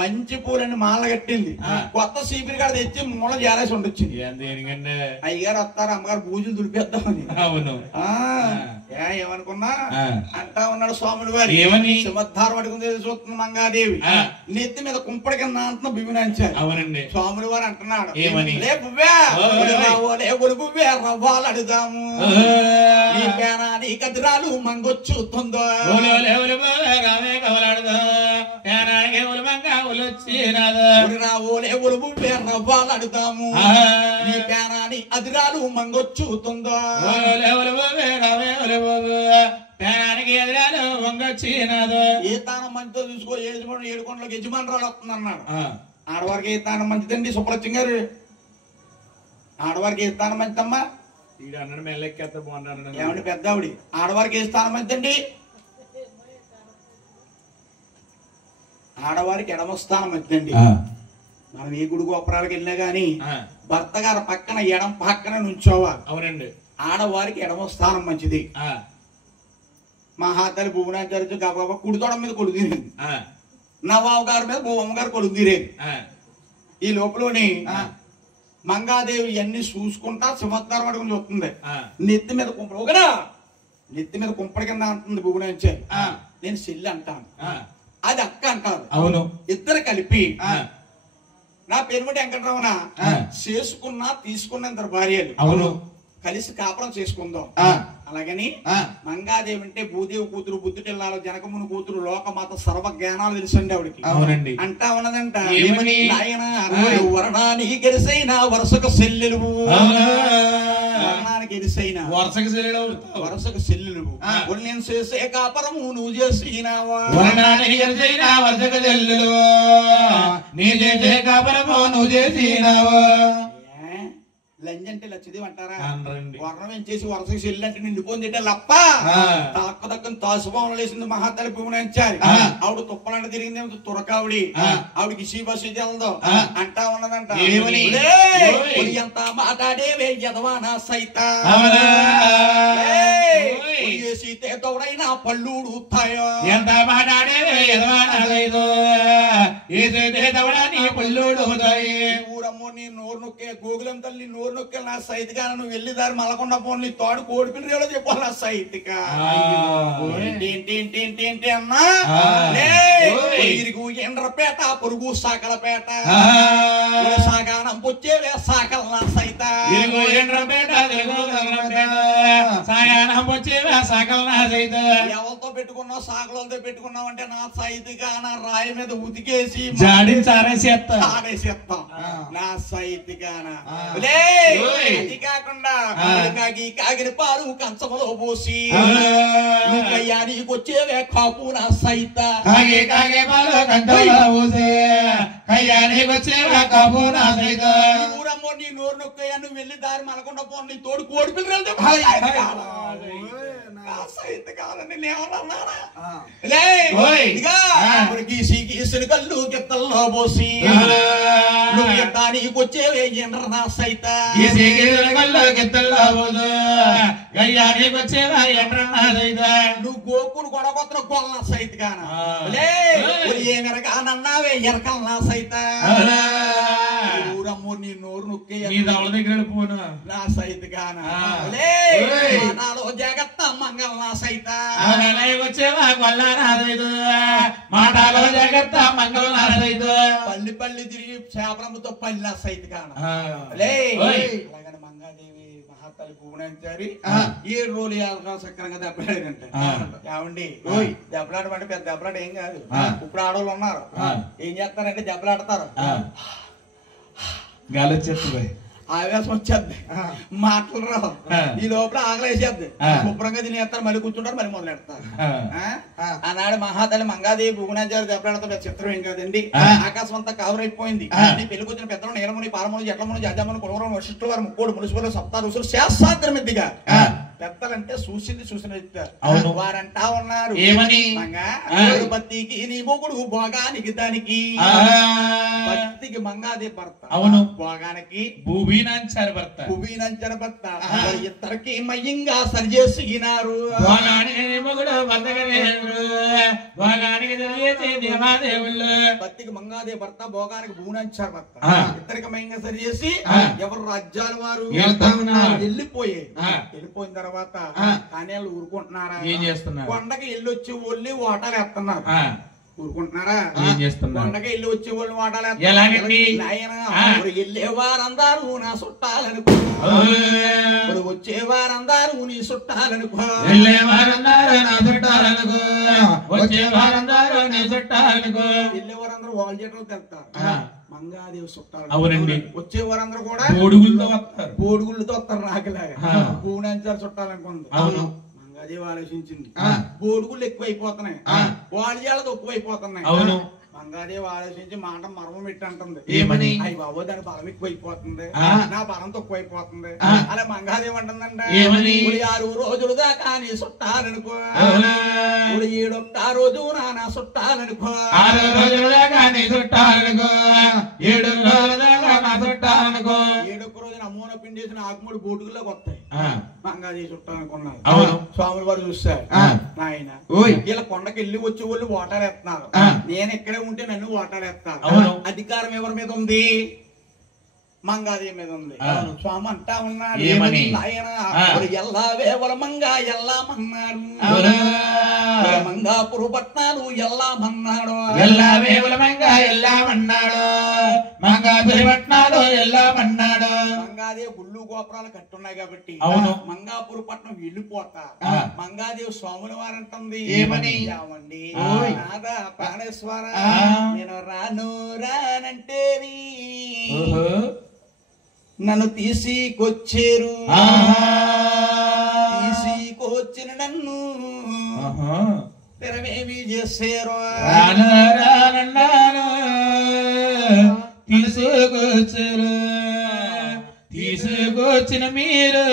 మంచి పూలని మాల కట్టింది, కొత్త సీపీరి కాడ తెచ్చి మూల జారేసి ఉండొచ్చింది. అయ్యగారు వస్తారు, అమ్మగారు పూజలు దులిపేద్దామని. ఏమనుకున్నా అంటా ఉన్నాడు స్వాములు వారు. సింహద్వారం పడుకుంది చూస్తుంది మంగాదేవి, నెత్తి మీద కుంపడి కింద అంటున్న భీమినాంచారు. స్వాములు వారు అంటున్నాడు, రవ్వాలు అడుగుదాము నీ పేనాని కదిరాలు మంగొచ్చుతుందో, రవ్వాలు అడుగుదాము నీ పేనాని అదిరాలు మంగొచ్చుతుందో, ఏ తానం మంచితో చూసుకో, 7 కొండలకు యజమానురాలు వస్తుంది అన్నాడు. ఆడవారికి ఏ తానం మంచిదండి సుబ్బలక్ష్మి గారు, ఆడవారికి ఏ స్థానం మంచిదమ్మా? ఏమండి పెద్ద ఆవిడ, ఆడవారికి ఏ స్థానం మంచిదండి? ఆడవారికి ఎడమ స్థానం మంచిదండి. మనం ఏ గుడి గోపురాలకు వెళ్ళినా గాని భర్త గారు పక్కన ఎడం పక్కన నుంచోవాలి. అవునండి, ఆడవారికి ఎడమ స్థానం మంచిది. మహాతల్లి భువనాచార్య గబగబా కుడితోడం మీద కొలు తీరేది, నవాబు గారి మీద భూవమ్మ గారు కొలు తీరేది. ఈ లోపలని మంగాదేవి ఇవన్నీ చూసుకుంటా సింహద్వారం అడుగుని చూస్తుంది. నెత్తి మీద కుంపడి ఒకనా నెత్తి మీద కుంపడి కింద అంటుంది భువనాచార్య. నేను చెల్లి అంటాను, అది అక్క అంటారు. అవును, ఇద్దరు కలిపి నా పేరుమటి వెంకటరమణ చేసుకున్నా తీసుకున్న ఇద్దరు భార్యలు. అవును, కలిసి కాపురం చేసుకుందాం. అలాగని మంగాదేవి అంటే భూదేవి కూతురు, బుద్ధుటిల్లాలో జనకముని కూతురు, లోకమాత, సర్వ జ్ఞానాలు తెలుసండి ఆవిడకి. అవునండి, అంటా ఉన్నదంట ఆయన వర్ణానికి గెలిసైనా వరుసకు సెల్లెలు, వర్ణానికి గెలిసైనా వరుసకు సెల్లెలు, నేను చేసే కాపురము నువ్వు చేసినావా, వర్ణానికి గెలిసైనా వరుసకు సెల్లెలు నీ చేసే కాపురము నువ్వు చేసినావా. లంజ్ అంటే లచ్చదేవి అంటారా? వర్ణం ఏం చేసి వరుసకి చెల్లి అంటే నిండిపోయింది లప్ప తక్క దక్కని తాసుభావన లేసింది మహాతల్లి భూమించారు. ఆవిడ తుప్పలంట తిరిగింది తురకావిడి, ఆవిడకి సీబస్సు తెలదు అంటా ఉన్నదంట. ఎంత మాట్లాడేవే యదవానా సైత సీతే తోడైనా పళ్ళుడు ఊతాయో, ఎంత మాట్లాడేవే యదవానా సైతో పళ్ళుడు ఊర ఊరమ్మో నీ నోరు నొక్కే గోగులం తల్లి నోరు నొక్కే నా సైతిగా నువ్వు వెళ్ళిదారు మలకొండ పోను నీ తోడు కోడిపిల్లి రేలో చెప్పాలి నా సైతిగా ఏంటి అన్నా ఎండ్రపేట పొరుగు సాకలపేట సాగానం పొచ్చేవే సాకల నా సైత ఎవరితో పెట్టుకున్నావు సాకలతో పెట్టుకున్నావు అంటే నా సైతిగా నా రాయి మీద ఉతికేసి ఆడేసేస్తాం నా సైతిగాన అది కాకుండా కాగిన పాలు కంచంలో పోసి కయ్యా నీకు వచ్చేవే కాపు నా సైత ఊరమ్మో నీ నోరు నొక్కయ్యా నువ్వు వెళ్ళి దారి మలకుండా పో నీ తోడు కోడి పిల్లలు కళ్ళు గిత్తల్లో పోసి నీకు వచ్చేవే ఎండ్ర నా సైత నువ్వు గోకులు గొడవత్ర గొల్ల నా సైత కానన్నావే ఎరకల్ నా సైత ఊరమ్మో నీ నోరు నొక్కే దగ్గర పోను నా సైత కాన నాలో జాగ్రత్త మంగళ నా సైత వచ్చేవా గొల్ల నాదైదు మాటలో జాగ్రత్త మంగళ నాదైదు పల్లి పల్లి తిరిగి చేపలమ్మతో పల్లి నా సైత కాన అలాగని మంగాదేవి మహాతల్లి భువనేశ్వరి 7 రోజులు సక్రంగా దెబ్బలాడారంట ఏమండి దెబ్బలాడమంటే పెద్ద దెబ్బలాట ఏం కాదు ఇప్పుడు ఆడవాళ్ళు ఉన్నారు ఏం చేస్తారంటే దెబ్బలాడతారు గాలి వచ్చేస్తుంది ఆవేశం వచ్చేద్ది మాటలు రావు ఈ లోపల ఆకలేసేద్ది శుభ్రంగా తినేస్తారు మళ్ళీ కూర్చుంటారు మళ్ళీ మొదలెడతారు ఆనాడు మహాతల్లి మంగాదేవి భువనేశ్వరి దెబ్బలాడతాడు చిత్రం ఏం కాదండి ఆకాశం అంతా కవర్ అయిపోయింది పెళ్లి కూర్చుని పెద్దలు నీలముని పారముని జట్లముని జజముని కులవరం వశిష్ఠుల వారు ముక్కోడు మునుసులు సప్తా ఋషులు శాస్త్రమిద్దిగా పెద్దలంటే చూసింది చూసిన వారంటా ఉన్నారు ఏమని బత్తికి నీ మొగుడు భోగానికి దానికి బత్తికి మంగాదే భర్త అవును భోగానికి భూబీనంచర భర్త భూబీనంచర భర్త ఇద్దరికి మయ్యంగా సరిచేసినారు బత్తికి మంగాదే భర్త భోగానికి భూనంచర భర్త ఇద్దరికి మయ్యంగా సరిచేసి ఎవరు రాజ్యాల వారు వెళ్ళిపోయిన తర్వాత కానీ వాళ్ళు ఊరుకుంటున్నారా ఏం చేస్తున్నారు కొండకి వెళ్ళొచ్చి ఒళ్ళి ఓటాలు వేస్తున్నారు ఊరుకుంటున్నారా ఏం చేస్తున్నారు కొండకి వెళ్ళి వచ్చే వాళ్ళు ఓటాలు వేస్తున్నారు వెళ్ళేవారందరూ నా చుట్టాలనుకో వచ్చేవారందరూ నీ చుట్టాలనుకో వెళ్ళేవారందరూ నా చుట్టాలనుకో వచ్చేవారందరూ నీ చుట్టాలనుకో వెళ్ళేవారందరూ వాళ్ళ జట్లు వెళ్తారు మంగాదేవి చుట్టాలు అవునండి వచ్చేవారందరూ కూడా బోడుగుళ్ళతో వస్తారు నాకులాగా భూవనేశ్వరి చుట్టాలనుకుంది మంగాదేవి ఆలోచించింది బోడుగుళ్ళు ఎక్కువైపోతున్నాయి వాళ్ళ ఎక్కువైపోతున్నాయి మంగాదేవి ఆలోచించి మాట మర్మం పెట్టి అంటుంది ఏమని అయ్యి బాబు దాని బలం ఎక్కువైపోతుంది నా బలం తక్కువైపోతుంది అలా మంగాదేవి అంటుందంటే 6 రోజులు దాకా నీ చుట్టాలనుకో 7వ రోజు నా చుట్టాలనుకో 6 రోజులు దాకా నీ చుట్టాలనుకో 7 రోజులు దాకా నా చుట్టాలనుకో 7వ రోజున అమ్మోన పిండేసిన ఆకుమూడి బోటుగుల్లోకి వస్తాయి మంగాదేవి చుట్టాలనుకున్నారు స్వాముల వారు చూస్తారు నాయన ఇలా కొండకి వెళ్ళి వచ్చే వాళ్ళు ఓటాలేస్తున్నారు నేను ఇక్కడే ఉంటే నన్ను ఓటాలేస్తాను అధికారం ఎవరి మీద ఉంది మంగాదేవి మీద ఉంది స్వామి అంటా ఉన్నాడు ఆయన ఎల్లావేవల మంగా ఎల్లామన్నాడు మంగాపురు పట్నాలు ఎల్లామన్నాడు ఎల్లావేవల మంగా ఎల్లామన్నాడు మంగాపురి పట్నాలు ఎల్లామన్నాడు మంగాదేవి గుళ్ళు గోపురాలు కట్టున్నాయి కాబట్టి మంగాపురు పట్నం వెళ్ళిపోతా మంగాదేవి స్వాముల వారంటుంది ఏమని ఏమండి నాదా ప్రాణేశ్వర నేను రానంటే నన్ను తీసుకొచ్చారు తీసుకొచ్చిన నన్ను తెరవేమి చేశారు తీసుకొచ్చారు తీసుకొచ్చిన మీరు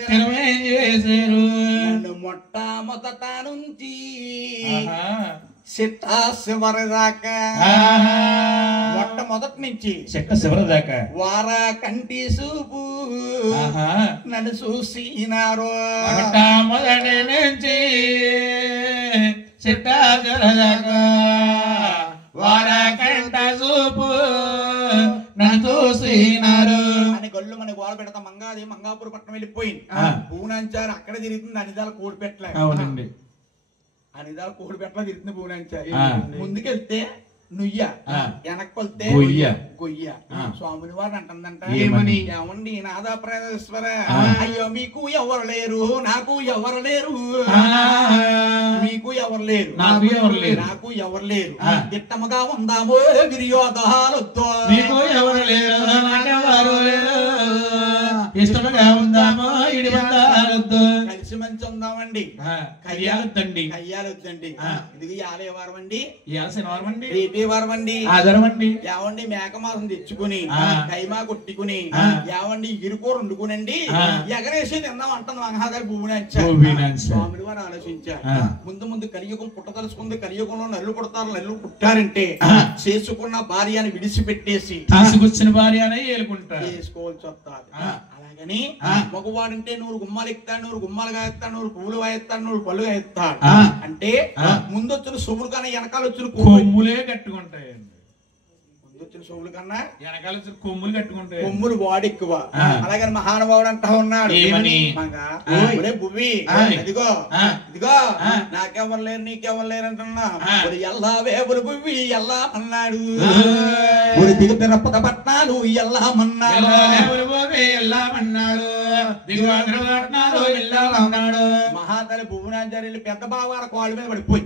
తెరవేం చేశారు నన్ను మొట్టమొదట నుంచి చిట్ట చివరి దాకా మొట్టమొదటి నుంచి చిట్ట చివరి దాకా వారా కంటి చూపు నన్ను చూసినారు మొదటి నుంచి చిట్ట చివరి దాకా వారా కంట చూపు వెళ్ళినారు అని గల్లు మన గోడ పెడతా మంగాది మంగాపురం పట్టణం వెళ్ళిపోయింది పూనాంచారు అక్కడ తిరుగుతుంది అనిదాల కోడి పెట్టలే అవునండి అనిదాల కోడి పెట్టలా తిరుగుతుంది పూనాంచారు ముందుకెళ్తే నుయ్య వెనక్కి వెళ్తే గొయ్య స్వాముని వారు అంటుందంట ఏమని ఏమండి నాదా ప్రేమేశ్వర అయ్యో మీకు ఎవరు లేరు నాకు ఎవరు లేరు మీకు ఎవరు లేరు నాకు ఎవరు లేరు ఇట్టముగా ఉందాము వినియోగాలొద్దు మీకు ఎవరు లేరు నాకెవరు లేరు ఇష్టముగా ఉందాము ఇడిబందాలొద్దు కలిసి మంచి ఉందామండి కయ్యాలొద్దండి కయ్యాలొద్దండి ఇది ఆలయ వారం అండి శనివారం అండి రేపే వారం అండి ఆధారం అండి ఏవండి మేకమాసం తెచ్చుకుని కైమా కొట్టుకుని ఏవండి ఇరుకూర వండుకునండి ఎగరేసి తిందాం అంటుంది మహాదారి స్వామిని వారు ఆలోచించారు ముందు ముందు కలియుగం పుట్టదలుచుకుంది కలియుగంలో నల్లు పుడతారు నల్లు పుట్టారంటే చేసుకున్న భార్యని విడిచిపెట్టేసి తీసుకొచ్చిన భార్యనే ఏలుకుంటారు చేసుకోవాల్సి వస్తారు అలాగని మగవాడంటే 100 గుమ్మాలు ఎక్కుతాడు 100 గుమ్మాలుగా ఎత్తాడు 100 పువ్వులు ఎత్తాడు 100 పళ్ళుగా ఎత్తాడు అంటే ముందు వచ్చిన సొమ్ములు కన్నా వెనకాల వచ్చిన కొమ్ములే కట్టుకుంటాయండి ముందు వచ్చిన సొమ్ములు కన్నా వెనకాల వచ్చిన కొమ్ములు కట్టుకుంటాయి కొమ్ములు వాడు ఎక్కువ అలాగని మహానుభావుడు అంటా ఉన్నాడు భూమి ఇదిగో ఇదిగో నాకెవరు లేరు నీకెవరు లేరు అంటున్నా ఎల్లా వేపులు భూమి ఎల్లా అన్నాడు ఊరి దిగు తిరపక పట్నాలు ఎల్లామన్నాడు మహాతల్లి భువనాచార్యులు పెద్ద బావార కాళ్ళ మీద పడిపోయి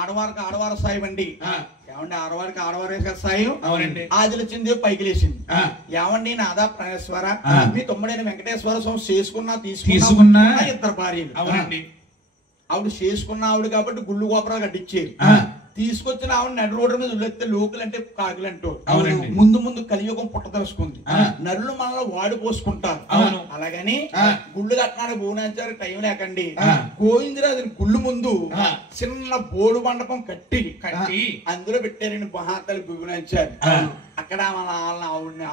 ఆడవారికి ఆడవారు సాయం అండి ఏమండి ఆడవారికి ఆడవారు సాయం ఆదిలు వచ్చింది పైకి లేచింది ఏమండి నాదా ప్రాణేశ్వర మీ తమ్ముడైన వెంకటేశ్వర స్వామి చేసుకున్నా తీసుకున్నా ఇద్దరు భార్యలు ఆవిడ చేసుకున్న ఆవిడ కాబట్టి గుళ్ళు గోపురాలు కట్టించేది తీసుకొచ్చిన ఆవిడ నడు రోడ్డు మీద ఉల్లెత్తే లోకులు అంటే కాకులు అంటూ ముందు ముందు కలియుగం పుట్టదలుచుకుంది నరులు మనలో వాడు పోసుకుంటారు అలాగని గుళ్ళు కట్టడానికి భువనాచారి టైం లేకండి గోవిందరాజు గుళ్ళు ముందు చిన్న బోడు మండపం కట్టి అందులో పెట్టారండి మహాతల్లి భువనాచారి అక్కడ ఆవిడని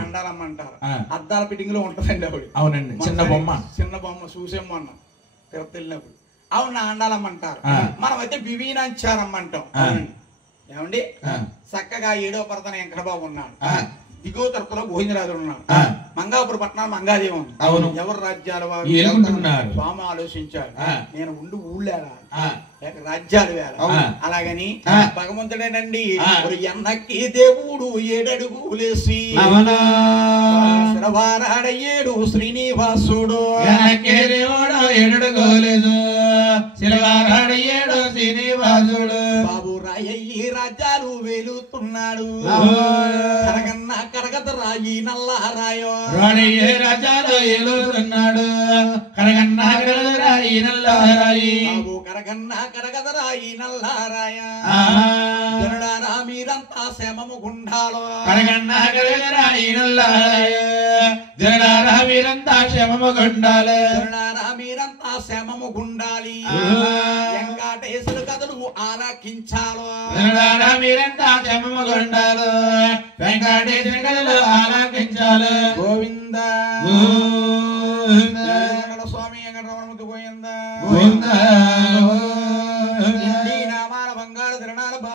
ఆండాలమ్మంటారు అద్దాల ఫిట్టింగ్ లో ఉంటదండి ఆవిడ అవునండి చిన్న బొమ్మ చూసేమ్మన్నా తిరుపతి వెళ్ళినప్పుడు అవును ఆండాలమ్మంటారు మనమైతే బివీనాంచారమ్మంటాం ఏమండి చక్కగా 7వ పరతన వెంకటబాబు ఉన్నాడు దిగువ తరపులో గోవిందరాజు ఉన్నాడు మంగాపురం పట్టణం మంగాదేవి ఉంది ఎవరు రాజ్యాల వారు స్వామి ఆలోచించాడు నేను ఉండి ఊళ్ళేలా రాజ్యాలు వేళ అలాగని భగవంతుడేనండి ఎన్నకి దేవుడు 7 అడుగులేసి శిలవారాడయ్యేడు శ్రీనివాసుడు దేవుడు 7 అడుగులేదు శిలవారాడయ్యేడు శ్రీనివాసుడు బాబు రాయ్యి రాజ్యాలు వేలుతున్నాడు కరగన్న కరగత రాయి నల్లారాయో రాడయ్యే రాజ్యాలు ఏలుతున్నాడు కరగన్న కరగత రాయి నల్లారాయి బాబు కరగన్న కరగదరాయి నల్లారాయ జనడారా మీరంతా శ్యామము గుండాలో కరగన్న కరగదరాయి నల్లారాయ జనడారా మీరంతా క్షేమము గుండాలి జనడారా మీరంతా శ్యామము గుండాలి వెంకటేశ్వర కథలు ఆలకించాలో జనడారా మీరంతా క్షేమము గుండాలి వెంకటేశ్వర కథలు ఆలకించాలి గోవింద గోవింద స్వామి వెంకటరమణ గోవింద గోవింద